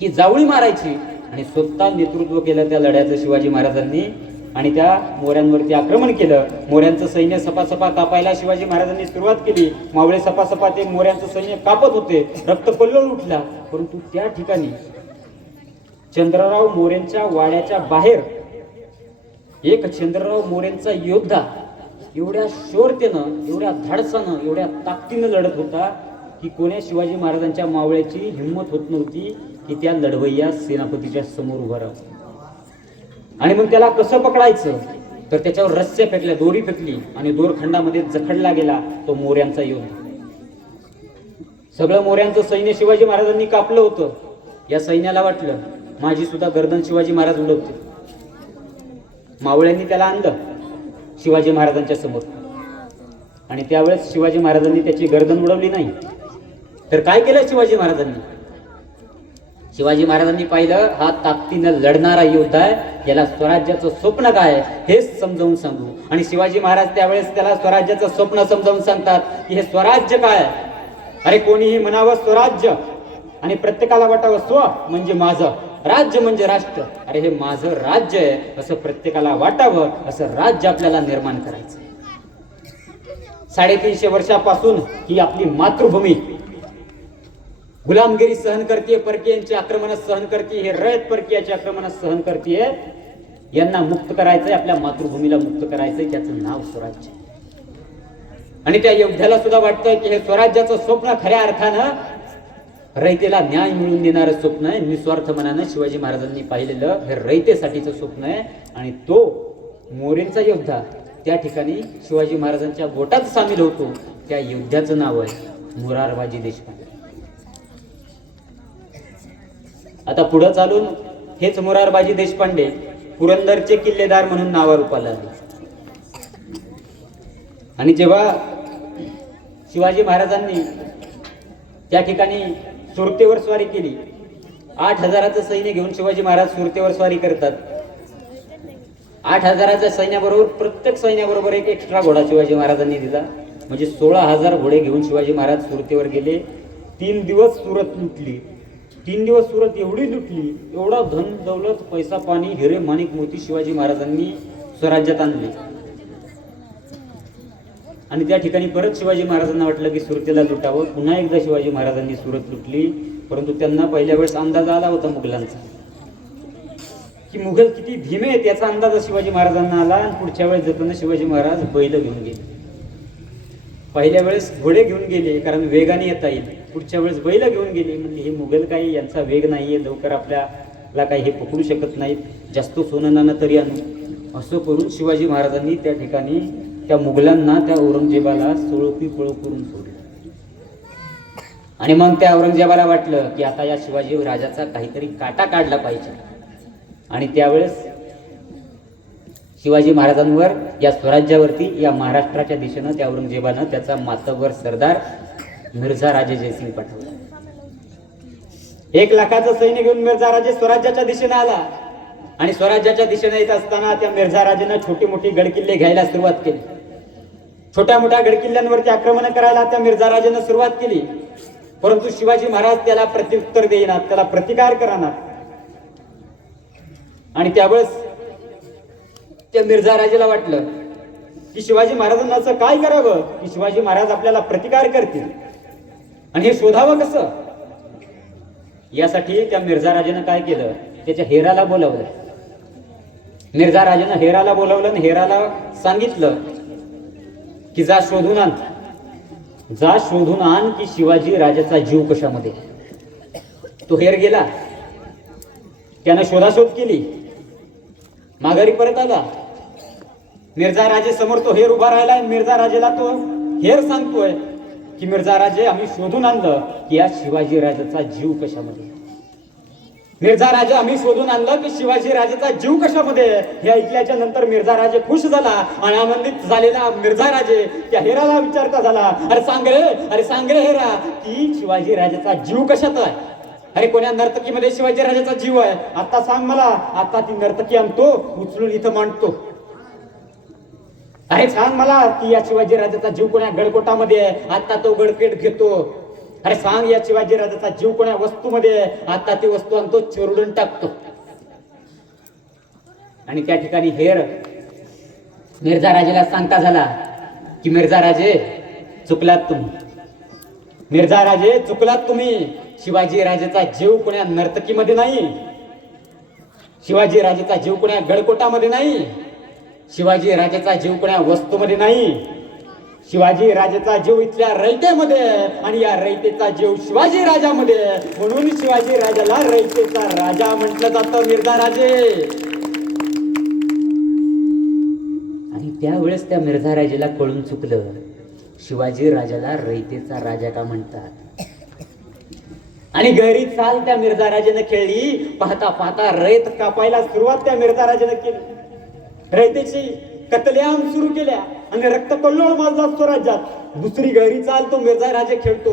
की जावळी मारायची आणि स्वतः नेतृत्व केलं त्या लढ्याचं शिवाजी महाराजांनी. आणि त्या मोऱ्यांवरती आक्रमण केलं. मोऱ्यांचं सैन्य सपासपा कापायला शिवाजी महाराजांनी सुरुवात केली. मावळे सपासपा ते मोऱ्यांचं सैन्य कापत होते. रक्तकल्लोळ उठला. परंतु त्या ठिकाणी चंद्रराव मोरेंच्या वाड्याच्या बाहेर एक चंद्रराव मोरेंचा योद्धा एवढ्या शौर्यतेनं, एवढ्या धाडसानं, एवढ्या ताकदीनं लढत होता की कोण्या शिवाजी महाराजांच्या मावळ्याची हिंमत होत नव्हती की त्या लढवय्या सेनापतीच्या समोर उभा राहावं. आणि मग त्याला कसं पकडायचं तर त्याच्यावर रस्से फेकल्या, दोरी फेकली आणि दोरखंडामध्ये जखडला गेला तो मोऱ्यांचा योद्धा. सगळं मोऱ्यांचं सैन्य शिवाजी महाराजांनी कापलं होतं. या सैन्याला वाटलं माझी सुद्धा गर्दन शिवाजी महाराज उडवते. मावळ्यांनी त्याला आणलं शिवाजी महाराजांच्या समोर. आणि त्यावेळेस शिवाजी महाराजांनी त्याची गर्दन उडवली नाही. तर काय केलं शिवाजी महाराजांनी? शिवाजी महाराजांनी पाहिलं हा ताकदीनं लढणारा योद्धा आहे, याला स्वराज्याचं स्वप्न काय हेच समजावून सांगू. आणि शिवाजी महाराज त्यावेळेस त्याला स्वराज्याचं स्वप्न समजावून सांगतात की हे स्वराज्य काय. अरे कोणीही म्हणावं स्वराज्य आणि प्रत्येकाला वाटावं स्व म्हणजे माझं, राज्य म्हणजे राष्ट्र. अरे हे माझं राज्य आहे असं प्रत्येकाला वाटावं, असं राज्य आपल्याला निर्माण करायचं. 350 वर्षापासून ही आपली मातृभूमी गुलामगिरी सहन करते, परकीयांची आक्रमण सहन करते, हे रयत परकीयाची आक्रमण सहन करते. यांना मुक्त करायचंय, आपल्या मातृभूमीला मुक्त करायचंय, त्याचं नाव स्वराज्य. आणि त्या योद्ध्याला सुद्धा वाटतं की हे स्वराज्याचं स्वप्न खऱ्या अर्थानं रयतेला न्याय मिळवून देणारं स्वप्न आहे. निस्वार्थ मनानं शिवाजी महाराजांनी पाहिलेलं हे रयतेसाठीचं स्वप्न आहे. आणि तो मोरेंचा योद्धा त्या ठिकाणी शिवाजी महाराजांच्या गोटात सामील होतो. त्या योद्ध्याचं नाव आहे मोरारबाजी देशपांडे. आता पुढे चालून हेच मोरारबाजी देशपांडे पुरंदरचे किल्लेदार म्हणून नावारूपाला आले. आणि जेव्हा शिवाजी महाराजांनी त्या ठिकाणी सुरतेवर स्वारी केली, 8,000चं सैन्य घेऊन शिवाजी महाराज सुरतेवर स्वारी करतात. 8,000च्या सैन्याबरोबर प्रत्येक सैन्याबरोबर एक एक्स्ट्रा घोडा शिवाजी महाराजांनी दिला. म्हणजे 16,000 घोडे घेऊन शिवाजी महाराज सुरतेवर गेले. 3 दिवस सुरत लुटली. 3 दिवस सुरत एवढी लुटली, एवढा धन दौलत पैसा पाणी हिरे माणिक मोती शिवाजी महाराजांनी स्वराज्यात आणले. आणि त्या ठिकाणी परत शिवाजी महाराजांना वाटलं की सुरतेला लुटावं. पुन्हा एकदा शिवाजी महाराजांनी सुरत लुटली. परंतु त्यांना पहिल्या वेळेस अंदाज आला होता मुघलांचा की मुघल किती धीमे आहेत, याचा अंदाज शिवाजी महाराजांना आला. आणि पुढच्या वेळेस जाताना शिवाजी महाराज बैल घेऊन गेले. पहिल्या वेळेस घोडे घेऊन गेले कारण वेगाने येता येईल. पुढच्या वेळेस बैल घेऊन गेले. म्हणजे हे मुघल काही यांचा वेग नाहीये, लवकर आपल्याला काही हे पकडू शकत नाहीत, जास्त सोनं नाणं तरी आणू. असं करून शिवाजी महाराजांनी त्या ठिकाणी त्या मुघलांना, त्या औरंगजेबाला सोळोपी पळो करून सोडलं. आणि मग त्या औरंगजेबाला वाटलं की आता या शिवाजी राजाचा काहीतरी काटा काढला पाहिजे. आणि त्यावेळेस शिवाजी महाराजांवर, या स्वराज्यावरती, या महाराष्ट्राच्या दिशेनं त्या औरंगजेबानं त्याचा मातबर सरदार मिर्झा राजे जयसिंग पाठवला. 1 लाखाचं सैन्य घेऊन मिर्झा राजे स्वराज्याच्या दिशेनं आला. आणि स्वराज्याच्या दिशेने येत असताना त्या मिर्झा राजेनं छोटी मोठी गडकिल्ले घ्यायला सुरुवात केली. छोट्या मोठ्या गडकिल्ल्यांवरती आक्रमण करायला त्या मिर्झा राजेनं सुरुवात केली. परंतु शिवाजी महाराज त्याला प्रत्युत्तर देईनात, त्याला प्रतिकार करणार. आणि त्यावेळेस त्या मिर्झा राजेला वाटलं की शिवाजी महाराजांना असं काय करावं की शिवाजी महाराज आपल्याला प्रतिकार करतील, आणि हे शोधावं कसं. यासाठी त्या मिर्झा राजेनं काय केलं, त्याच्या हेराला बोलावलं. मिर्झा राजेनं हेराला बोलावलं आणि हेराला सांगितलं की जा शोधून आण, जा शोधून आण की शिवाजी राजाचा जीव कशामध्ये. तो हेर गेला, त्यानं शोधाशोध केली, माघारी परत आला. मिर्झा राजे समोर तो हेर उभा राहिला. मिर्झा राजेला तो हेर सांगतोय की मिर्झा राजे, आम्ही शोधून आणलं की या शिवाजी राजाचा जीव कशामध्ये. मिर्झा राजा, आम्ही शोधून आणलं की शिवाजी राजाचा जीव कशामध्ये. हे ऐकल्याच्या नंतर मिर्झा राजे खुश झाला. आणि आनंदित झालेला मिर्झा राजे त्या हेराला विचारता झाला, अरे सांग रे हेरा, की शिवाजी राजाचा जीव कशात आहे. अरे कोण्या नर्तकीमध्ये शिवाजी राजाचा जीव आहे, आता सांग मला. आता ती नर्तकी आणतो, उचलून इथं मांडतो. अरे सांग मला की या शिवाजी राजाचा जीव कोण्या गडकोटामध्ये आहे, आता तो गडकेट घेतो. अरे सांग या शिवाजी राजाचा जीव कोण्या वस्तूमध्ये आहे, आता ती वस्तू आणतो चोरडून टाकतो. आणि त्या ठिकाणी हेर मिर्झा राजेला सांगता झाला की मिर्झा राजे चुकलात तुम्ही, मिर्झा राजे चुकलात तुम्ही. शिवाजी राजाचा जीव कोण्या नर्तकीमध्ये नाही, शिवाजी राजाचा जीव कोण्या गडकोटामध्ये नाही, शिवाजी राजाचा जीव कोण्या वस्तूमध्ये नाही. शिवाजी राजाचा जीव इथल्या रयतेमध्ये, आणि या रयतेचा जीव शिवाजी राजामध्ये. म्हणून शिवाजी राजाला रयतेचा राजा म्हटलं जातं, मिर्झा राजे. आणि त्यावेळेस त्या मिर्झा राजेला कळून चुकलं, शिवाजी राजाला रयतेचा राजा का म्हणतात. आणि गहरी चाल त्या मिर्झा राजेनं खेळली. पाहता पाहता रयत कापायला सुरुवात त्या मिर्झा राजेनं केली. रयतेची कतलेआम सुरू केल्या आणि रक्त कल्लोळ माजला स्वराज्यात. दुसरी गहरी चाल तो मिर्झा राजे खेळतो.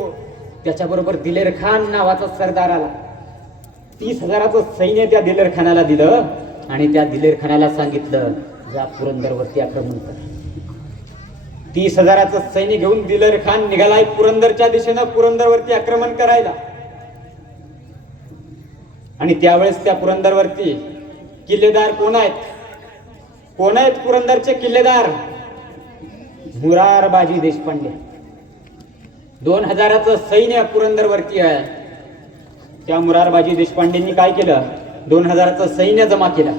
त्याच्याबरोबर दिलेर खान नावाचा सरदार आला. 30,000चं सैन्य त्या दिलेर खानाला दिलं. आणि त्या दिलेर खानाला सांगितलं, जा पुरंदरवरती आक्रमण कर. 30,000चं सैन्य घेऊन दिलेर खान निघालाय पुरंदरच्या दिशेनं, पुरंदरवरती आक्रमण करायला. आणि त्यावेळेस त्या पुरंदरवरती किल्लेदार कोण आहेत, कोण आहेत पुरंदरचे किल्लेदार. मोरारबाजी देशपांडे. 2,000चं सैन्य पुरंदरवरती आहे. त्या मुरारबाजी देशपांडेंनी काय केलं, 2000चं सैन्य जमा केलं.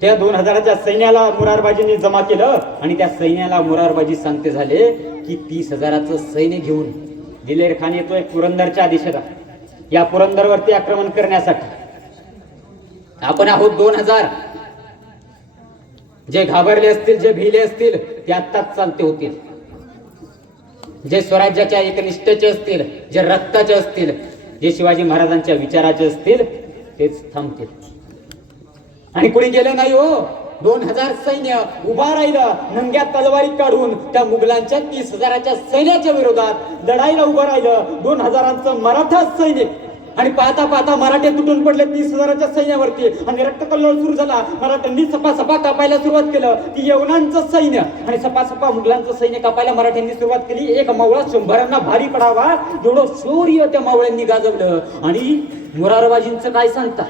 त्या 2000च्या सैन्याला मुरारबाजींनी जमा केलं आणि त्या सैन्याला मुरारबाजी सांगते झाले की 30,000चं सैन्य घेऊन दिलेर खान येतोय पुरंदरच्या दिशेला, या पुरंदरवरती आक्रमण करण्यासाठी. आपण आहोत 2000. जे घाबरले असतील, जे भिले असतील ते आत्ताच चालते होतील. जे स्वराज्याच्या एकनिष्ठेचे असतील, जे रक्ताचे असतील, जे शिवाजी महाराजांच्या विचाराचे असतील तेच थांबतील. आणि कुणी गेलं नाही हो. 2000 सैन्य उभा राहिलं, नंग्या तलवारी काढून त्या मुघलांच्या 30,000च्या सैन्याच्या विरोधात लढाईला उभं राहिलं 2000चं मराठा सैन्य. आणि पाहता पाहता मराठे तुटून पडले 30,000च्या सैन्यावरती आणि रक्तकल्लोळ सुरू झाला. मराठ्यांनी सपासपा कापायला सुरुवात केलं ती यवनांचं सैन्य आणि सपासपा मुघलांचं सैन्य कापायला मराठ्यांनी सुरुवात केली. एक मावळा 100 भारी पडावा एवढं शौर्य त्या मावळ्यांनी गाजवलं. आणि मुरारबाजींचं काय सांगता,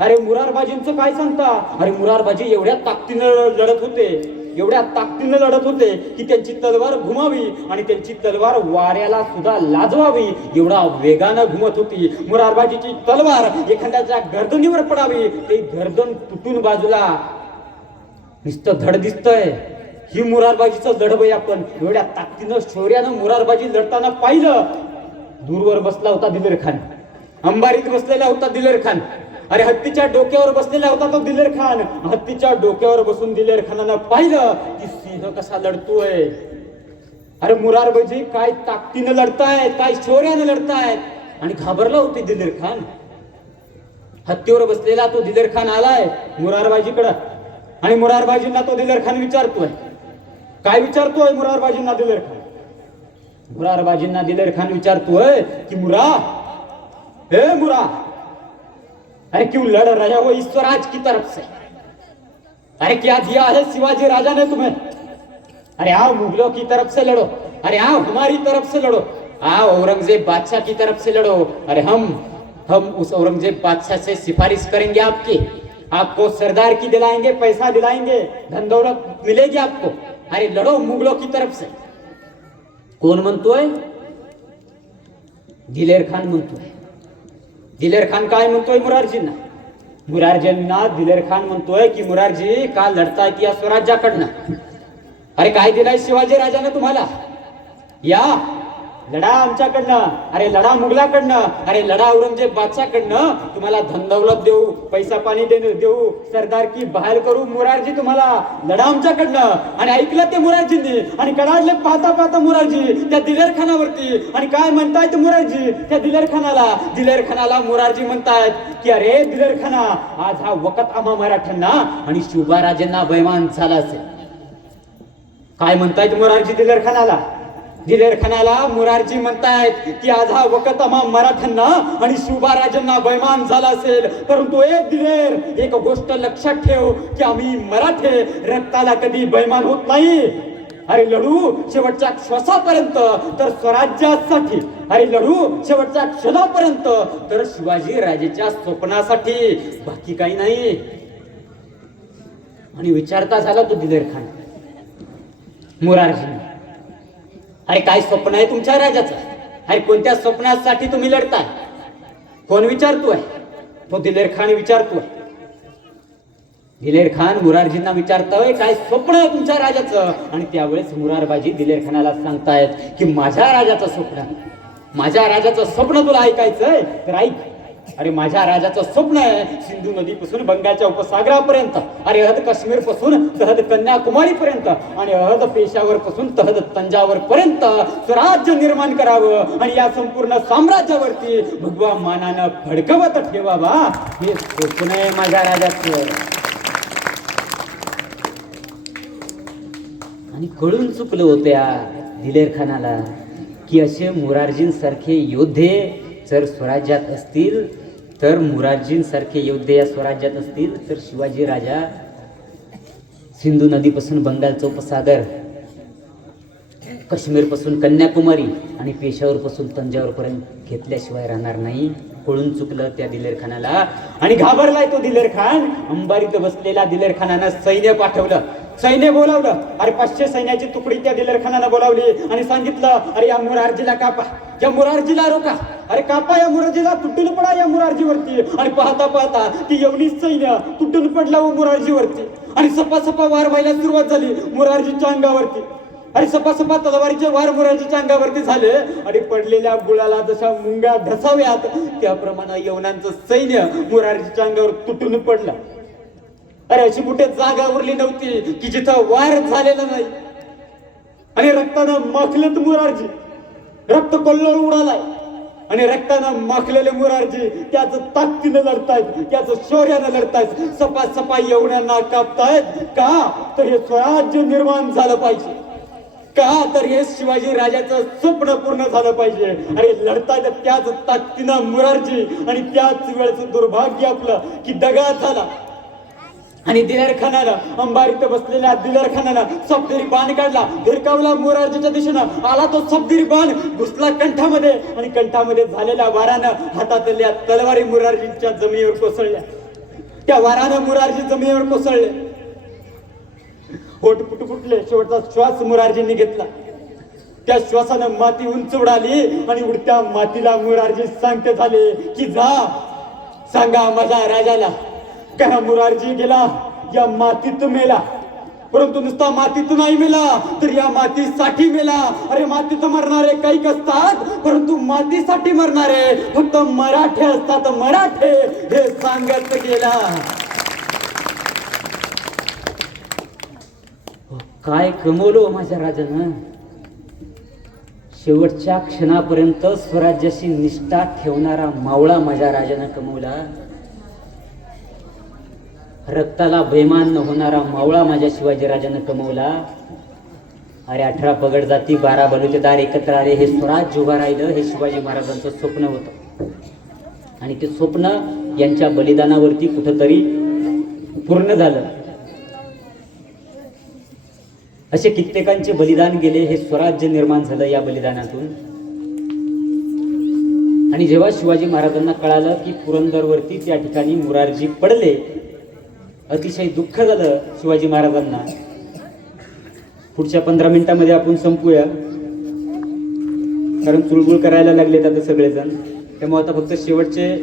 अरे मुरारबाजींचं काय सांगता, अरे मुरारबाजी एवढ्या ताकदीनं लढत होते, एवढ्या ताकदीनं लढत होते की त्यांची तलवार घुमावी आणि त्यांची तलवार वाऱ्याला सुद्धा लाजवावी एवढा वेगानं घुमत होती. मुरारबाजीची तलवार एखाद्याच्या गर्दनीवर पडावी, ते गर्दन तुटून बाजूला नुसतं धड दिसतंय. ही मुरारबाजीचं लढवय आपण. एवढ्या ताकदीनं शौर्यानं मुरारबाजी लढताना पाहिलं. दूरवर बसला होता दिलेर खान, अंबारीत बसलेला होता दिलेर खान. अरे हत्तीच्या डोक्यावर बसलेला होता तो दिलेर खान. हत्तीच्या डोक्यावर बसून दिलेर खानानं पाहिलं की सिंह कसा लढतोय. अरे मुरारबाजी काय ताकदीनं लढतायत, काय शौर्यानं लढतायत. आणि घाबरला होते दिलेर खान. हत्तीवर बसलेला तो दिलेर खान आलाय मुरारबाजीकडं आणि मुरारबाजींना तो दिलेर खान विचारतोय. काय विचारतोय मुरारबाजींना दिलेर खान? मुरारबाजींना दिलेर खान विचारतोय की मुरा, हे मुरा, अरे क्यों लड़ रहे हो इस स्वराज की तरफ से? अरे क्या दिया है शिवाजी राजा ने तुम्हें? अरे आओ मुगलों की तरफ से लड़ो, अरे आओ हमारी तरफ से लड़ो, आओ औरंगजेब बादशाह की तरफ से लड़ो. अरे हम उस औरंगजेब बादशाह से सिफारिश करेंगे आपकी, आपको सरदार की दिलाएंगे, पैसा दिलाएंगे, धन दौलत मिलेगी आपको. अरे लड़ो मुगलों की तरफ से. कोण म्हणतोय? दिलेर खान म्हणतोय. दिलेर खान काय म्हणतोय मुरारजींना? मुरारजींना दिलेर खान म्हणतोय की मुरारजी का लढतायत या स्वराज्याकडनं? अरे काय दिलाय शिवाजी राजाने तुम्हाला? या लढा आमच्याकडनं, अरे लढा मुघलाकडनं, अरे लढा औरंगजेब बादशाहकडनं. तुम्हाला धनदौलत देऊ, पैसा पाणी देऊ, सरदारकी बहाल करू मुरारजी, तुम्हाला लढा आमच्याकडनं. आणि ऐकलं ते मुरारजींनी आणि कडाडले पाहता पाहता मुरारजी त्या दिलेर खानावरती. आणि काय म्हणतायत मुरारजी त्या दिलेर खानाला? दिलेर खानाला मुरारजी म्हणतायत की अरे दिलेर खाना, आज हा वखत आम्हा मराठ्यांना आणि शिवबाराजांना बैमान झाला असेल. काय म्हणतायत मुरारजी दिलेर खानाला? दिलेर खानाला मुरारजी म्हणतायत की आज हा वखत आम्हा मराठ्यांना आणि शिवबाराजांना बैमान झाला असेल. परंतु एक दिलेर, एक गोष्ट लक्षात ठेव की आम्ही मराठे रक्ताला कधी बैमान होत नाही. अरे लढू शेवटच्या श्वासापर्यंत तर स्वराज्यासाठी, अरे लढू शेवटच्या क्षणापर्यंत तर शिवाजी राजेच्या स्वप्नासाठी, बाकी काही नाही. आणि विचारता झाला तो दिलेर खान मुरारजी, अरे काय स्वप्न आहे तुमच्या राजाचं? अरे कोणत्या स्वप्नासाठी तुम्ही लढताय? कोण विचारतोय? तो दिलेर खान विचारतोय. दिलेर खान मुरारजींना विचारतोय काय स्वप्न आहे तुमच्या राजाचं? आणि त्यावेळेस मुरारबाजी दिलेर खानाला सांगतायत की माझ्या राजाचं स्वप्न, माझ्या राजाचं स्वप्न तुला ऐकायचंय तर ऐक. अरे माझ्या राजाचं स्वप्न आहे सिंधू नदीपासून बंगालच्या उपसागरापर्यंत, अरे अहद काश्मीर पासून तहद कन्याकुमारी पर्यंत आणि अहद पेशावर पासून तहद तंजावर पर्यंत स्वराज्य निर्माण करावं आणि या संपूर्ण साम्राज्यावरती भगवा मानानं फडकवत ठेवावा, हे स्वप्न आहे माझ्या राजाचं. आणि कळून चुकलं होतं या दिलेर खानाला की असे मुरारजींसारखे योद्धे जर स्वराज्यात असतील, तर मुरारजींसारखे योद्धे या स्वराज्यात असतील तर शिवाजी राजा सिंधू नदीपासून बंगालचा उपसागर, काश्मीरपासून कन्याकुमारी आणि पेशावरपासून तंजावरपर्यंत घेतल्याशिवाय राहणार नाही. कळून चुकलं त्या दिलेर खानाला आणि घाबरलाय तो दिलेर खान. अंबारीत बसलेला दिलेर खानानं सैन्य पाठवलं, सैन्य बोलावलं. अरे 500 सैन्याची तुकडी त्या दिलेर खानानं बोलावली आणि सांगितलं अरे या मुरारजीला कापा, या मुरारजीला रोका, अरे कापा या मुरारजीला, तुटून पडा या मुरारजीवरती. आणि पाहता पाहता ती एवढी सैन्य तुटून पडला मुरारजीवरती आणि सपासपा वार व्हायला सुरुवात झाली मुरारजीच्या अंगावरती. आणि सपासपा तलवारीचे वार मुरारजीच्या अंगावरती झाले आणि पडलेल्या गुळाला जशा मुंग्या ढसाव्यात त्याप्रमाणे यवनांचं सैन्य मुरारजीच्या अंगावर तुटून पडलं. अरे अशी कुठे जागा उरली नव्हती की जिथं वार झालेला नाही. आणि रक्तानं माखलेत मुरारजी, रक्त कोल्हळ उडालाय आणि रक्तानं माखलेले मुरारजी त्याच ताकदीनं लढतायत, त्याच शौर्यानं लढतायत, सपा सपा यवनांना कापतायत. का तर हे स्वराज्य निर्माण झालं पाहिजे, का तर हे शिवाजी राजाचं स्वप्न पूर्ण झालं पाहिजे. अरे लढतायत त्याच ताकदीनं मुरारजी आणि त्याच वेळेचं दुर्भाग्य आपलं की दगा झाला. आणि दिलेर खानानं, अंबारीत बसलेल्या दिलेर खानानं सफदिरी बाण काढला, भिरकावला मुरारजीच्या दिशेनं. आला तो सफदिरी बाण, घुसला कंठामध्ये आणि कंठामध्ये झालेल्या वारानं हातातल्या तलवारी मुरारजीच्या जमिनीवर कोसळल्या. त्या वारानं मुरारजी जमिनीवर कोसळले, होठ फुटले. शेवटचा श्वास मुरारजींनी घेतला. त्या श्वासानं माती उंच उडाली आणि उडत्या मातीला मुरारजी सांगते झाले की जा सांगा माझ्या राजाला का मुरारजी गेला या मातीत मेला, परंतु नुसता मातीत नाही मेला तर या मातीसाठी मेला. अरे मातीत मरणारे काही असतात परंतु मातीसाठी मरणारे फक्त मराठे असतात, मराठे हे सांगत गेला. काय कमवलो माझ्या राजानं, शेवटच्या क्षणापर्यंत स्वराज्याशी निष्ठा ठेवणारा मावळा माझ्या राजानं कमवला. रक्ताला बेमान होणारा मावळा माझ्या शिवाजी राजानं कमवला. अरे 18 पगड जाती 12 बलुतेदार एकत्र आले, हे स्वराज्य उभा राहिलं, हे शिवाजी महाराजांचं स्वप्न होतं. आणि ते स्वप्न यांच्या बलिदानावरती कुठंतरी पूर्ण झालं. असे कित्येकांचे बलिदान गेले, हे स्वराज्य निर्माण झालं या बलिदानातून. आणि जेव्हा शिवाजी महाराजांना कळालं की पुरंदरवरती त्या ठिकाणी मुरारजी पडले, अतिशय दुःख झालं शिवाजी महाराजांना. पुढच्या 15 मिनिटांमध्ये आपण संपूया, कारण चुळबुळ करायला लागलेत आता सगळेजण. त्यामुळे आता फक्त शेवटचे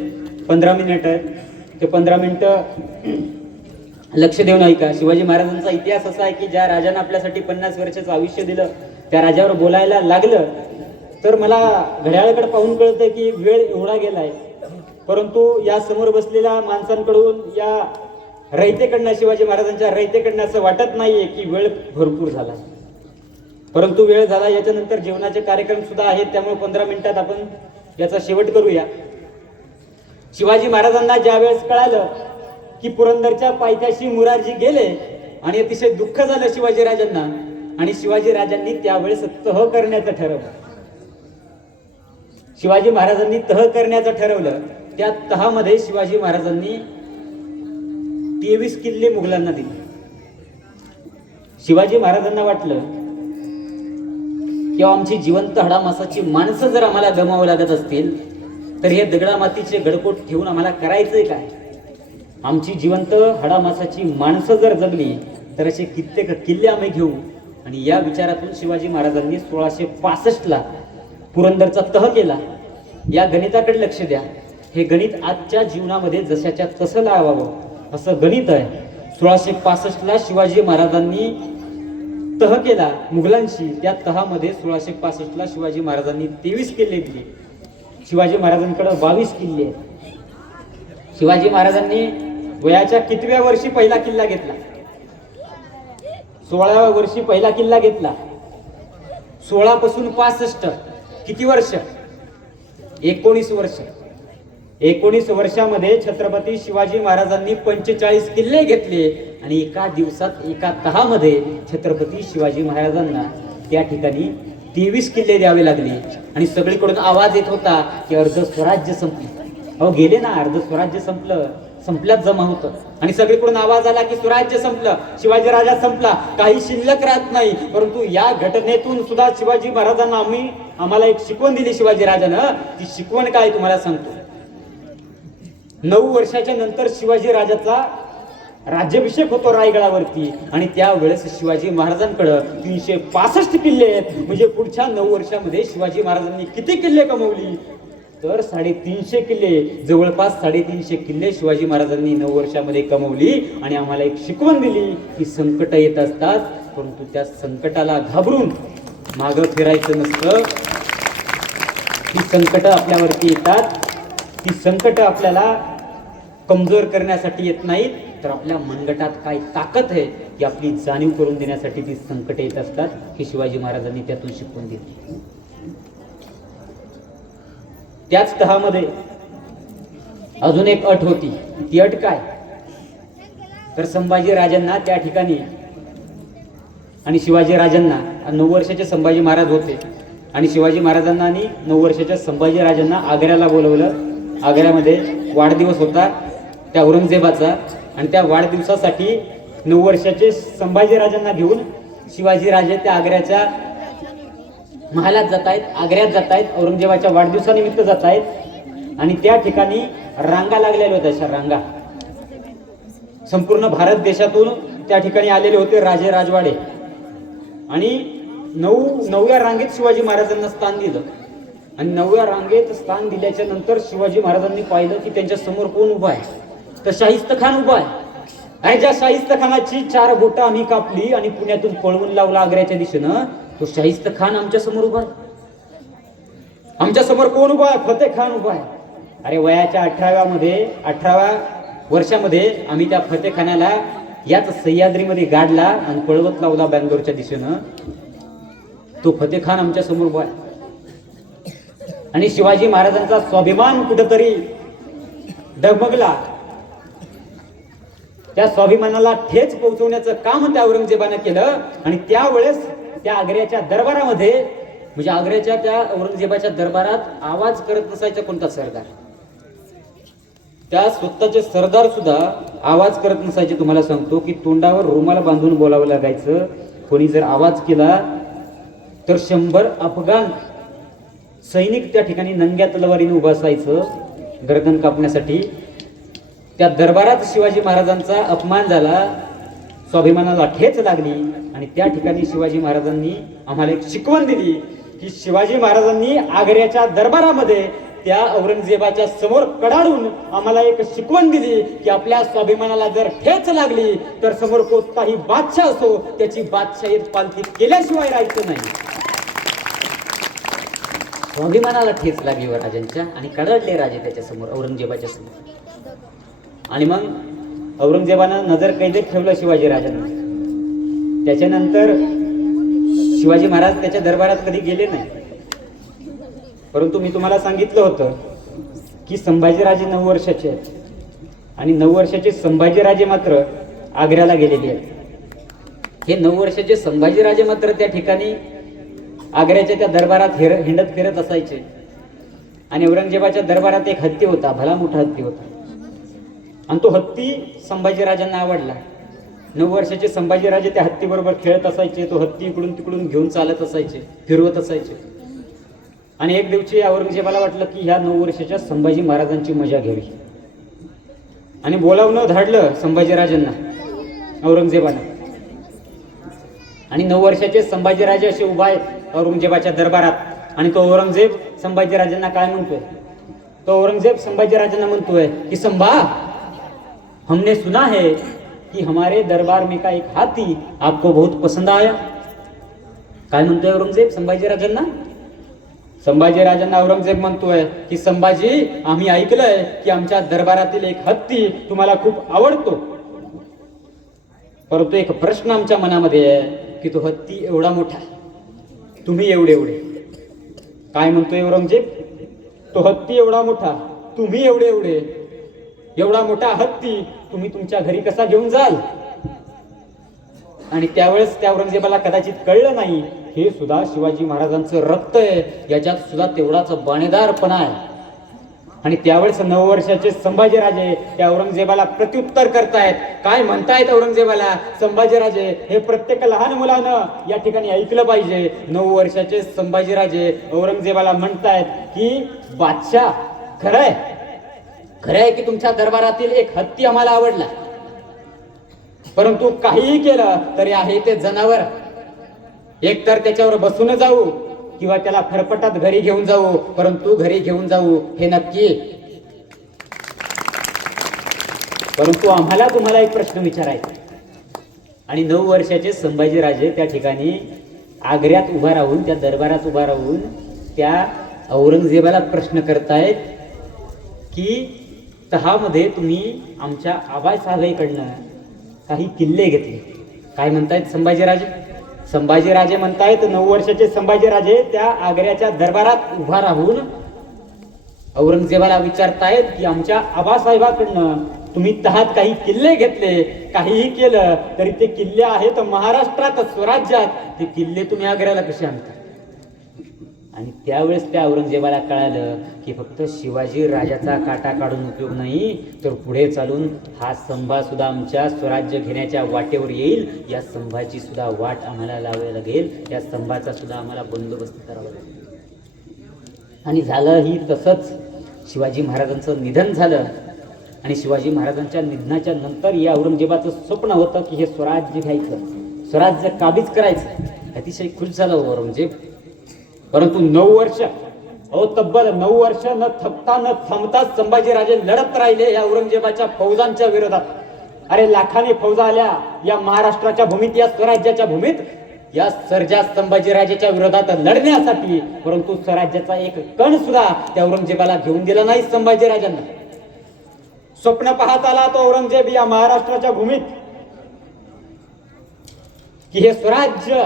15 मिनिट आहेत, ते 15 मिनिटं लक्ष देऊन ऐका. शिवाजी महाराजांचा इतिहास असा आहे की ज्या राजानं आपल्यासाठी 50 वर्षाचं आयुष्य दिलं, त्या राजावर बोलायला लागलं तर मला घड्याळाकडे पाहून कळतं की वेळ एवढा गेलाय. परंतु या समोर बसलेल्या माणसांकडून, या रयतेकडनं, शिवाजी महाराजांच्या रयतेकडनं असं वाटत नाहीये की वेळ भरपूर झाला, परंतु वेळ झाला. याच्यानंतर जेवणाचे कार्यक्रम सुद्धा आहेत, त्यामुळे 15 मिनिटात आपण याचा शेवट करूया. शिवाजी महाराजांना ज्या वेळेस कळालं की पुरंदरच्या पायथ्याशी मुरारजी गेले आणि अतिशय दुःख झालं शिवाजी राजांना, आणि शिवाजी राजांनी त्यावेळेस तह करण्याचं ठरवलं. शिवाजी महाराजांनी तह करण्याचं ठरवलं. त्या तहामध्ये शिवाजी महाराजांनी 23 किल्ले मुघलांना दिले. शिवाजी महाराजांना वाटलं की आमची जिवंत हाडामासाची माणसं जर आम्हाला गमावं लागत असतील तर हे दगडा मातीचे गडकोट ठेवून आम्हाला करायचंय काय. आमची जिवंत हाडामासाची माणसं जर जगली तर असे कित्येक किल्ले आम्ही घेऊ. आणि या विचारातून शिवाजी महाराजांनी 1665ला पुरंदरचा तह केला. या गणिताकडे लक्ष द्या. हे गणित आजच्या जीवनामध्ये जशाच्या तसं लावावं असं गणित आहे. 1665ला शिवाजी महाराजांनी तह केला मुघलांशी. त्या तहामध्ये 1665ला शिवाजी महाराजांनी 23 किल्ले दिले. शिवाजी महाराजांकडे 22 किल्ले आहेत. शिवाजी महाराजांनी वयाच्या कितव्या वर्षी पहिला किल्ला घेतला? 16व्या वर्षी पहिला किल्ला घेतला. 16 पासून 65 किती वर्ष? 19 वर्ष. 19 वर्षामध्ये छत्रपती शिवाजी महाराजांनी 45 किल्ले घेतले आणि एका दिवसात एका तहामध्ये छत्रपती शिवाजी महाराजांना त्या ठिकाणी 23 किल्ले द्यावे लागले. आणि सगळीकडून आवाज येत होता की अर्ध स्वराज्य संपले. अहो गेले ना, अर्ध स्वराज्य संपलं, संपल्यात जमा होतं. आणि सगळीकडून आवाज आला की स्वराज्य संपलं, शिवाजी राजा संपला, काही शिल्लक राहत नाही. परंतु या घटनेतून सुद्धा शिवाजी महाराजांना आम्हाला एक शिकवण दिली शिवाजी राजानं. ती शिकवण काय तुम्हाला सांगतो. 9 वर्षाच्या नंतर शिवाजी राजाचा राज्याभिषेक होतो रायगडावरती आणि त्यावेळेस शिवाजी महाराजांकडे 365 किल्ले आहेत. म्हणजे पुढच्या 9 वर्षामध्ये शिवाजी महाराजांनी किती किल्ले कमवली तर 350 किल्ले, जवळपास 350 किल्ले शिवाजी महाराजांनी 9 वर्षामध्ये कमवली. आणि आम्हाला एक शिकवण दिली की संकट येत असतात, परंतु त्या संकटाला घाबरून मागं फिरायचं नसतं. ती संकट आपल्यावरती येतात, ती संकट आपल्याला कमजोर करण्यासाठी येत नाहीत, तर आपल्या मनगटात काय ताकद आहे ही आपली जाणीव करून देण्यासाठी ती संकट येत असतात. हे शिवाजी महाराजांनी त्यातून शिकवून दिली. त्याच तहामध्ये अजून एक अट होती. ती अट काय तर संभाजी राजांना त्या ठिकाणी आणि शिवाजी राजांना 9 वर्षाचे संभाजी महाराज होते आणि शिवाजी महाराजांना आणि 9 वर्षाच्या संभाजी राजांना आग्र्याला बोलवलं. आग्र्यामध्ये वाढदिवस होता त्या औरंगजेबाचा आणि त्या वाढदिवसासाठी 9 वर्षाचे संभाजी राजांना घेऊन शिवाजी राजे त्या आग्र्याच्या महालात जात आहेत, आग्र्यात जात आहेत, औरंगजेबाच्या वाढदिवसानिमित्त जात आहेत. आणि त्या ठिकाणी रांगा लागलेल्या होत्या. अशा रांगा संपूर्ण भारत देशातून त्या ठिकाणी आलेले होते राजे राजवाडे. आणि 9व्या रांगेत शिवाजी महाराजांना स्थान दिलं. आणि 9व्या रांगेत स्थान दिल्याच्या नंतर शिवाजी महाराजांनी पाहिलं की त्यांच्या समोर कोण उभा आहे तर शाहिस्त खान उभा आहे. आणि ज्या शाहिस्त खानाची 4 बोटं आम्ही कापली आणि पुण्यातून पळवून लावला आग्र्याच्या दिशेनं, तो शाहिस्त खान आमच्या समोर उभा आहे. आमच्या समोर कोण उभा आहे? फतेह खान उभा आहे. अरे वयाच्या 18व्या वर्षामध्ये आम्ही त्या फतेह खानाला याच सह्याद्रीमध्ये गाडला आणि पळवत लावला बँगलोरच्या दिशेनं. तो फतेह खान आमच्या समोर उभा आहे. आणि शिवाजी महाराजांचा स्वाभिमान कुठंतरी डगमगला. त्या स्वाभिमानाला ठेच पोहोचवण्याचं काम त्या औरंगजेबानं केलं. आणि त्यावेळेस त्या आग्र्याच्या दरबारामध्ये म्हणजे आग्र्याच्या त्या औरंगजेबाच्या दरबारात आवाज करत नसायचा कोणता सरदार. त्या स्वतःचे सरदार सुद्धा आवाज करत नसायचे. तुम्हाला सांगतो की तोंडावर रुमाल बांधून बोलावं लागायचं. कोणी जर आवाज केला तर 100 अफगाण सैनिक त्या ठिकाणी नंग्या तलवारीने उभं असायचं गर्दन कापण्यासाठी. त्या दरबारात शिवाजी महाराजांचा अपमान झाला, स्वाभिमानाला ठेच लागली. आणि त्या ठिकाणी शिवाजी महाराजांनी आम्हाला एक शिकवण दिली की शिवाजी महाराजांनी आग्र्याच्या दरबारामध्ये त्या औरंगजेबाच्या समोर कडाडून आम्हाला एक शिकवण दिली की आपल्या स्वाभिमानाला जर ठेच लागली तर समोर कोणताही बादशाह असो त्याची बादशाहीत पालथी केल्याशिवाय राहायचं नाही. स्वाभिमानाला ठेच लागली राजांच्या आणि कडाडले राजे त्याच्या समोर औरंगजेबाच्या समोर. आणि मग औरंगजेबानं नजर कैदेत ठेवलं शिवाजी राजांना. त्याच्यानंतर शिवाजी महाराज त्याच्या दरबारात कधी गेले नाही. परंतु मी तुम्हाला सांगितलं होतं की संभाजीराजे 9 वर्षाचे आहेत आणि 9 वर्षाचे संभाजीराजे मात्र आग्र्याला गेलेले आहेत. हे 9 वर्षाचे संभाजीराजे मात्र त्या ठिकाणी आग्र्याच्या त्या दरबारात हिंडत फिरत असायचे. आणि औरंगजेबाच्या दरबारात एक हत्ती होता, भला मोठा हत्ती होता. आणि तो हत्ती संभाजीराजांना आवडला. 9 वर्षाचे संभाजीराजे त्या हत्तीबरोबर खेळत असायचे. तो हत्ती इकडून तिकडून घेऊन चालत असायचे, फिरवत असायचे. आणि एक दिवशी औरंगजेबाला वाटलं की ह्या 9 वर्षाच्या संभाजी महाराजांची मजा घ्यावी आणि बोलावणं धाडलं संभाजीराजांना औरंगजेबानं. आणि 9 वर्षाचे संभाजीराजे असे उभा आहेत औरंगजेबाच्या दरबारात. आणि तो औरंगजेब संभाजीराजांना काय म्हणतोय? तो औरंगजेब संभाजीराजांना म्हणतोय की संभा, हमने सुना है कि हमारे दरबार में का एक हाथी आपको बहुत पसंद आया. काय म्हणतोय औरंगजेब संभाजीराजांना? संभाजीराजांना औरंगजेब म्हणतोय की संभाजी, आम्ही ऐकलंय की आमच्या दरबारातील एक हत्ती तुम्हाला खूप आवडतो, परंतु एक प्रश्न आमच्या मनामध्ये आहे की तो हत्ती एवढा मोठा, तुम्ही एवढे. काय म्हणतोय औरंगजेब? तो हत्ती एवढा मोठा, तुम्ही एवढे. एवढा मोठा हत्ती तुम्ही तुमच्या घरी कसा घेऊन जाल? आणि त्यावेळेस त्या औरंगजेबाला कदाचित कळलं नाही हे सुद्धा शिवाजी महाराजांचं रक्त आहे, याच्यात सुद्धा तेवढाच बाणेदारपणा आहे. आणि त्यावेळेस 9 वर्षाचे संभाजीराजे त्या औरंगजेबाला प्रत्युत्तर करतायत. काय म्हणतायत औरंगजेबाला? संभाजीराजे, हे प्रत्येक लहान मुलानं या ठिकाणी ऐकलं पाहिजे. 9 वर्षाचे संभाजीराजे औरंगजेबाला म्हणतायत की बादशाह, खरंय की तुमच्या दरबारातील एक हत्ती आम्हाला आवडला, परंतु काहीही केलं तरी आहे ते जनावर, एकतर त्याच्यावर बसून जाऊ किंवा त्याला फरफटात घरी घेऊन जाऊ, परंतु घरी घेऊन जाऊ हे नक्की. परंतु आम्हाला तुम्हाला एक प्रश्न विचारायचा, आणि 9 वर्षाचे संभाजीराजे त्या ठिकाणी आग्र्यात उभा राहून, त्या दरबारात उभा राहून त्या औरंगजेबाला प्रश्न करतायत की तहामध्ये तुम्ही आमच्या आबासाहेबांकडनं काही किल्ले घेतले. काय म्हणतायत संभाजीराजे? संभाजीराजे म्हणतायत, 9 वर्षाचे संभाजीराजे त्या आग्र्याच्या दरबारात उभा राहून औरंगजेबाला विचारतायत की आमच्या आबासाहेबांकडनं तुम्ही तहात काही किल्ले घेतले, काहीही केलं तरी ते किल्ले आहेत महाराष्ट्रात, स्वराज्यात, ते किल्ले तुम्ही आग्र्याला कसे आणता? आणि त्यावेळेस त्या औरंगजेबाला कळालं की फक्त शिवाजी राजाचा काटा काढून उपयोग नाही, तर पुढे चालून हा संभा सुद्धा आमच्या स्वराज्य घेण्याच्या वाटेवर येईल. या संभाची सुद्धा वाट आम्हाला लावावी लागेल, या संभाचा सुद्धा आम्हाला बंदोबस्त करावा लागेल. आणि झालं ही तसंच. शिवाजी महाराजांचं निधन झालं आणि शिवाजी महाराजांच्या निधनाच्या नंतर या औरंगजेबाचं स्वप्न होतं की हे स्वराज्य घ्यायचं, स्वराज्य काबीज करायचं. अतिशय खुश झालं औरंगजेब. परंतु 9 वर्ष, तब्बल 9 वर्ष न थकता न थांबता संभाजीराजे लढत राहिले या औरंगजेबाच्या फौजांच्या विरोधात. अरे लाखाने फौजा आल्या या महाराष्ट्राच्या भूमीत, या स्वराज्याच्या भूमीत, या सर्जा संभाजीराजेच्या विरोधात लढण्यासाठी. परंतु स्वराज्याचा एक कण सुद्धा त्या औरंगजेबाला घेऊन दिला नाही संभाजीराजांना. स्वप्न पाहत आला तो औरंगजेब या महाराष्ट्राच्या भूमीत की हे स्वराज्य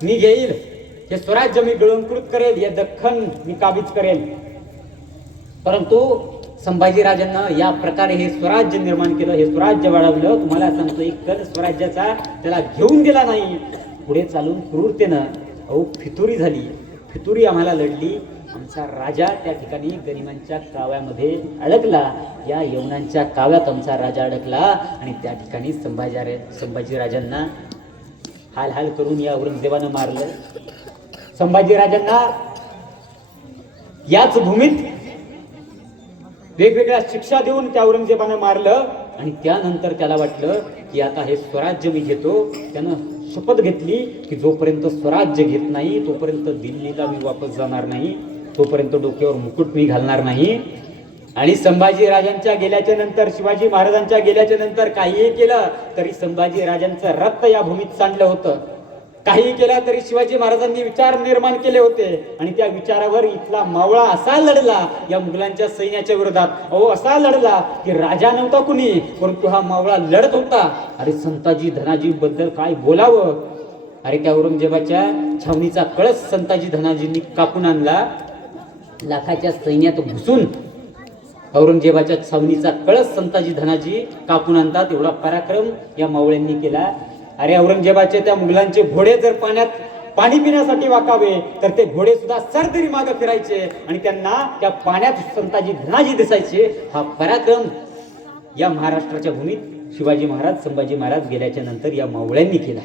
मी घेईल, हे स्वराज्य मी गिळंकृत करेल, हे दख्खन मी काबीज करेल. परंतु संभाजीराजांना या प्रकारे हे स्वराज्य निर्माण केलं, हे स्वराज्य वाढवलं. तुम्हाला सांगतो एक कण स्वराज्याचा त्याला घेऊन दिला नाही. पुढे चालून क्रूरतेनं फितुरी झाली, फितुरी आम्हाला लढली. आमचा राजा त्या ठिकाणी गरिबांच्या काव्यामध्ये अडकला, या यवनांच्या काव्यात आमचा राजा अडकला आणि त्या ठिकाणी संभाजीराजांना हाल हाल करून या औरंगजेबानं मारलं. संभाजीराजांना याच भूमीत वेगवेगळ्या शिक्षा देऊन त्या औरंगजेबानं मारलं. आणि त्यानंतर त्याला वाटलं की आता हे स्वराज्य मी घेतो. त्यानं शपथ घेतली की जोपर्यंत स्वराज्य घेत नाही तोपर्यंत दिल्लीला मी वापस जाणार नाही, तोपर्यंत डोक्यावर मुकुट मी घालणार नाही. आणि संभाजीराजांच्या गेल्याच्या नंतर, शिवाजी महाराजांच्या गेल्याच्या नंतर काहीही केलं तरी संभाजीराजांचं रक्त या भूमीत सांडलं होतं. काही केलं तरी शिवाजी महाराजांनी विचार निर्माण केले होते आणि त्या विचारावर इथला मावळा असा लढला या मुघलांच्या सैन्याच्या विरोधात. असा लढला की राजा नव्हता कुणी, परंतु हा मावळा लढत होता. अरे संताजी धनाजी बद्दल काय बोलावं. अरे त्या औरंगजेबाच्या छावणीचा कळस संताजी धनाजींनी कापून आणला. लाखाच्या सैन्यात घुसून औरंगजेबाच्या छावणीचा कळस संताजी धनाजी कापून आणतात. एवढा पराक्रम या मावळ्यांनी केला. अरे औरंगजेबाचे त्या मुघलांचे घोडे जर पाण्यात पाणी पिण्यासाठी वाकावे तर ते घोडे सुद्धा सरदरी मागे फिरायचे आणि त्यांना त्या पाण्यात संताजी धनाजी दिसायचे. हा पराक्रम या महाराष्ट्राच्या भूमीत शिवाजी महाराज, संभाजी महाराज गेल्याच्या नंतर या मावळ्यांनी केला.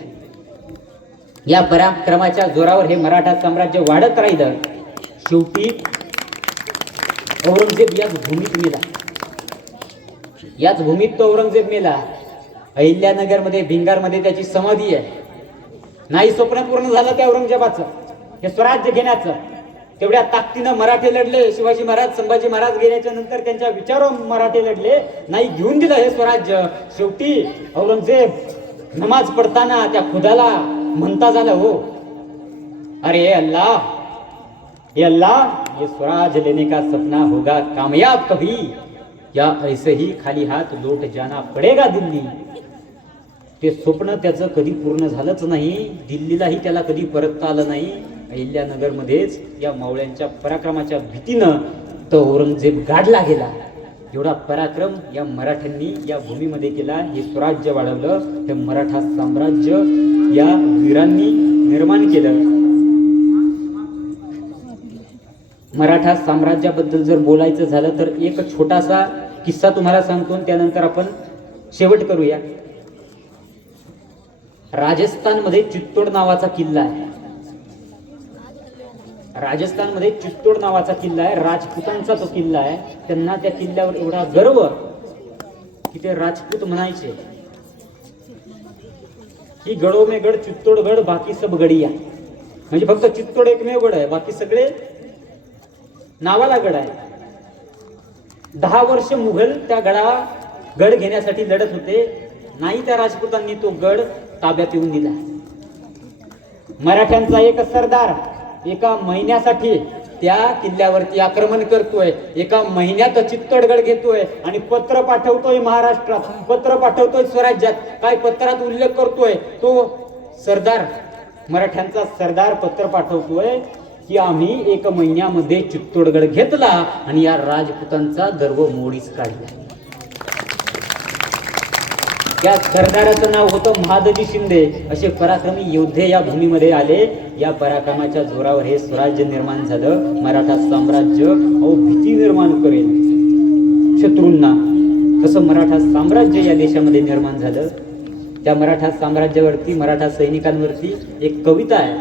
या पराक्रमाच्या जोरावर हे मराठा साम्राज्य वाढत राहिलं. शेवटी औरंगजेब याच भूमीत मेला. याच भूमीत तो औरंगजेब मेला. अहिल्यानगरमध्ये, भिंगारमध्ये त्याची समाधी आहे. नाही स्वप्न पूर्ण झालं त्या औरंगजेबाचं हे स्वराज्य घेण्याचं. तेवढ्या ताकदीनं मराठे लढले. शिवाजी महाराज, संभाजी महाराज गेल्याच्या नंतर त्यांच्या विचारावर मराठे लढले, नाही घेऊन दिलं हे स्वराज्य. शेवटी औरंगजेब नमाज पडताना त्या खुदाला म्हणता झालं, हो अरे अल्लाह, ये अल्लाह, ये स्वराज लेने का सपना होगा कामयाब कभी, या ऐसे ही खाली हात लौट जाना पडेगा दिल्ली. ते स्वप्न त्याचं कधी पूर्ण झालंच नाही. दिल्लीलाही त्याला कधी परतता आलं नाही. अहिल्यानगरमध्येच या मावळ्यांच्या पराक्रमाच्या भीतीनं तो औरंगजेब गाडला गेला. एवढा पराक्रम या मराठ्यांनी या भूमीमध्ये केला. हे स्वराज्य वाढवलं. हे मराठा साम्राज्य या वीरांनी निर्माण केलं. मराठा साम्राज्याबद्दल जर बोलायचं झालं तर एक छोटासा किस्सा तुम्हाला सांगतो, त्यानंतर आपण शेवट करूया. राजस्थानमध्ये चित्तोड नावाचा किल्ला आहे. राजस्थानमध्ये चित्तोड नावाचा किल्ला आहे. राजपुतांचा तो किल्ला आहे. त्यांना त्या किल्ल्यावर एवढा गर्व की ते राजपूत म्हणायचे. की गडो में गड चित्तोड गड बाकी सब गडिया, म्हणजे फक्त चित्तोड एकमेव गड आहे, बाकी सगळे नावाला गड आहे. 10 वर्ष मुघल त्या गड घेण्यासाठी लढत होते, नाही त्या राजपुतांनी तो गड ताब्यात येऊन दिला. मराठ्यांचा एक सरदार एका महिन्यासाठी त्या किल्ल्यावरती आक्रमण करतोय, एका महिन्यात चित्तोडगड घेतोय आणि पत्र पाठवतोय महाराष्ट्रात, पत्र पाठवतोय स्वराज्यात. काय पत्रात उल्लेख करतोय तो सरदार, मराठ्यांचा सरदार पत्र पाठवतोय की आम्ही 1 महिन्यामध्ये चित्तोडगड घेतला आणि या राजपुतांचा गर्व मोडीच काढला. या सरदाराचं नाव होतं महादजी शिंदे. असे पराक्रमी योद्धे या भूमीमध्ये आले. या पराक्रमाच्या जोरावर हे स्वराज्य निर्माण झालं. मराठा साम्राज्य भीती निर्माण करेल शत्रूंना, तसं मराठा साम्राज्य या देशामध्ये निर्माण झालं. त्या मराठा साम्राज्यावरती, मराठा सैनिकांवरती एक कविता आहे,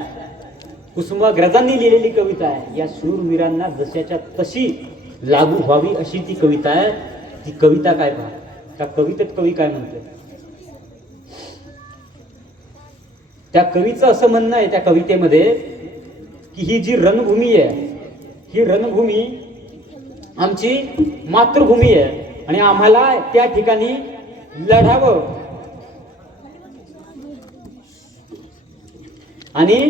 कुसुमाग्रजांनी लिहिलेली कविता आहे. या शूरवीरांना जशाच्या तशी लागू व्हावी अशी ती कविता आहे. ती कविता काय पहा, त्या कवितेत कवी काय म्हणते. त्या कवीचं असं म्हणणं आहे त्या कवितेमध्ये की ही जी रणभूमी आहे, ही रणभूमी आमची मातृभूमी आहे आणि आम्हाला त्या ठिकाणी लढावं आणि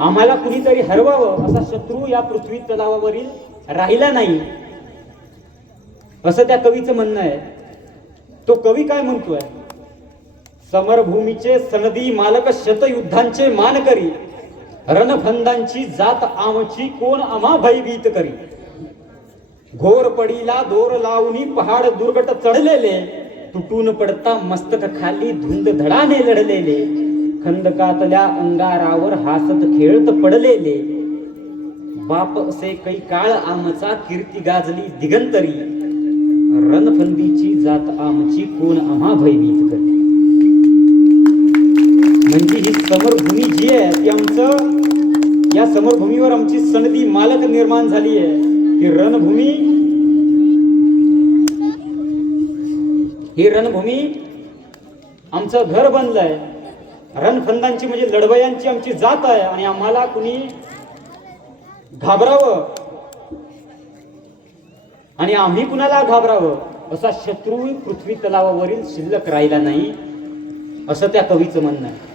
आम्हाला कुणीतरी हरवावं असा शत्रू या पृथ्वी तलावावरील राहिला नाही, असं त्या कवीचं म्हणणं आहे. तो कवी काय म्हणतोय, समरभूमीचे सनदी मालक शतयुद्धांचे मानकरी, रणफंदांची जात आमची कोण आम्हा भयभीत करी. घोर पडीला दोर लावणी पहाड दुर्गट चढलेले, तुटून पडता मस्तक खाली धुंद धडाने लढलेले, खंदकातल्या अंगारावर हासत खेळत पडलेले, बाप असे कै काळ आमचा कीर्ती गाजली दिगंतरी, रणफंदीची जात आमची कोण आम्हा भयभीत करी. म्हणजे ही समरभूमी जी आहे ती आमचं, या समरभूमीवर आमची सनदी मालक निर्माण झाली आहे. ही रणभूमी आमचं घर बनलंय. रणफंदांची म्हणजे लढवयांची आमची जात आहे आणि आम्हाला कुणी घाबरावं आणि आम्ही कुणाला घाबरावं असा शत्रू पृथ्वी तलावावरील शिल्लक राहिला नाही, असं त्या कवीचं म्हणणं आहे.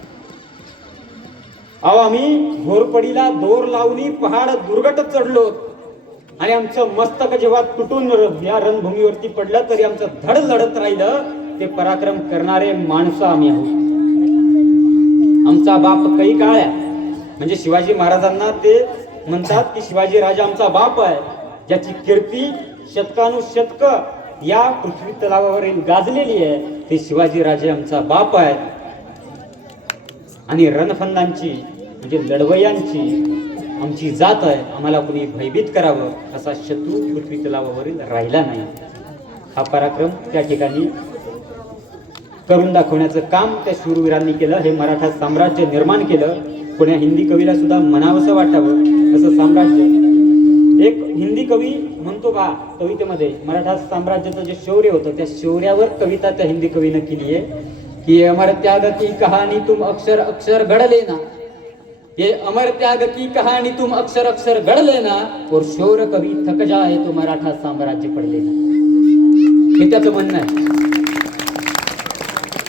अहो आम्ही घोरपडीला दोर लावणी पहाड दुर्गट चढलो आणि आमचं मस्तक जेव्हा तुटून या रणभूमीवरती पडलं तरी आमचं धड लढत राहिलं. ते पराक्रम करणारे माणसं आम्ही आहोत. आमचा बाप कै काळ आहे, म्हणजे शिवाजी महाराजांना ते म्हणतात की शिवाजी राजा आमचा बाप आहे, ज्याची कीर्ती शतकानुशतक या पृथ्वी तलावावरील गाजलेली आहे. ते शिवाजी राजे आमचा बाप आहे आणि रणफंदांची म्हणजे लढवयांची आमची जात आहे, आम्हाला कुणी भयभीत करावं असा शत्रू पृथ्वी तलावावरील राहिला नाही. हा पराक्रम त्या ठिकाणी करून दाखवण्याचं काम त्या शूरवीरांनी केलं. हे मराठा साम्राज्य निर्माण केलं. कोण्या हिंदी कवीला सुद्धा म्हणावंसं वाटावं असं साम्राज्य. एक हिंदी कवी म्हणतो का कवितेमध्ये मराठा साम्राज्याचं जे शौर्य होतं त्या शौर्यावर कविता त्या हिंदी कवीनं केली आहे कि अमर त्याग की कहानी तुम अक्षर अक्षर गढ़ लेना, ये अमर त्याग की कहानी तुम अक्षर अक्षर गढ़ लेना, और शौर्य कभी थक जाए तो मराठा साम्राज्य पढ़ लेना. हे त्याचं म्हणणं आहे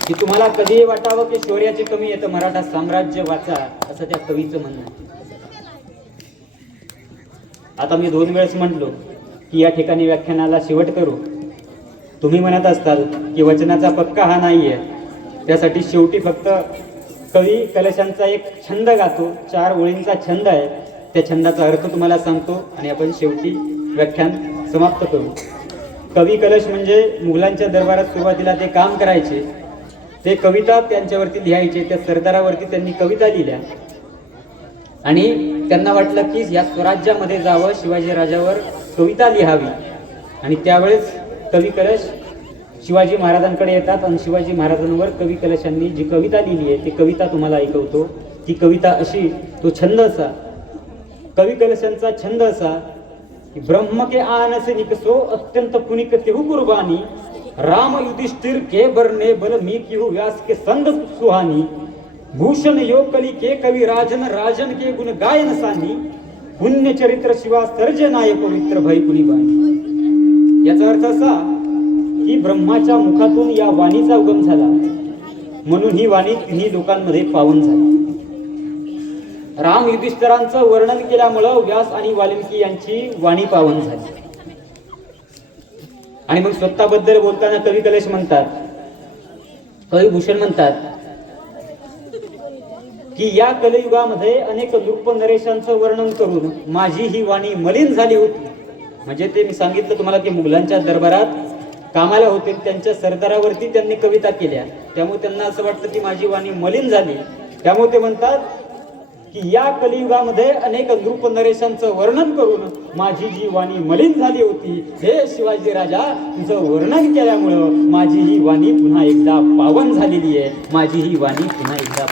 की तुम्हाला कधीही वाटावं की शौर्याची कमी आहे तर मराठा साम्राज्य वाचा, असं त्या कवीचं म्हणणं आहे. आता मी 2 वेळेस म्हटलो की या ठिकाणी व्याख्यानाला शेवट करू. तुम्ही म्हणत असताल की वचनाचा पक्का हा नाहीये, त्यासाठी शेवटी फक्त कवी कलशांचा एक छंद गातो. 4 ओळींचा छंद आहे. त्या छंदाचा अर्थ तुम्हाला सांगतो आणि आपण शेवटी व्याख्यान समाप्त करू. कवी कलश म्हणजे मुघलांच्या दरबारात सुरुवातीला ते काम करायचे, ते कविता त्यांच्यावरती लिहायचे. त्या सरदारावरती त्यांनी कविता लिहिल्या आणि त्यांना वाटलं की या स्वराज्यामध्ये जावं, शिवाजी राजावर कविता लिहावी. आणि त्यावेळेस कवी कलश शिवाजी महाराजांकडे येतात आणि शिवाजी महाराजांवर कवी कलशांनी जी कविता लिहिली आहे ती कविता तुम्हाला ऐकवतो. ती कविता अशी, तो छंद असा, कवी कलशांचा छंद असा की ब्रह्म के आन से निकसो अत्यंत पुनिक तेहु कुर्बानी, राम युधिष्ठिर के बरने बल मी किहु व्यास के संग सुहानी, भूषण यो कली के कवी राजन राजन के गुण गायन सानी पुण्य चरित्र शिवा सर्जनाय पवित्र भय कुणी वाणी। याचा अर्थ असा की ब्रह्माच्या मुखातून या वाणीचा उगम झाला म्हणून ही वाणी तिन्ही लोकांमध्ये पावन झाली। राम युधिष्ठिरांचं वर्णन केल्यामुळं व्यास आणि वाल्मिकी यांची वाणी पावन झाली। आणि मग स्वतःबद्दल बोलताना कवी कलेश म्हणतात, कवी भूषण म्हणतात की या कलियुगामध्ये अनेक नृप नरेशांचं वर्णन करून माझी ही वाणी मलिन झाली होती। म्हणजे ते मी सांगितलं तुम्हाला की मुघलांच्या दरबारात कामाला होते, त्यांच्या सरदारावरती त्यांनी कविता केल्या, त्यामुळे त्यांना असं वाटतं की माझी वाणी मलिन झाली। त्यामुळे ते म्हणतात की या कलियुगामध्ये अनेक नृप नरेशांचं वर्णन करून माझी जी वाणी मलिन झाली होती, हे शिवाजी राजा तुझं वर्णन केल्यामुळं माझी ही वाणी पुन्हा एकदा पावन झालेली आहे, माझी ही वाणी पुन्हा एकदा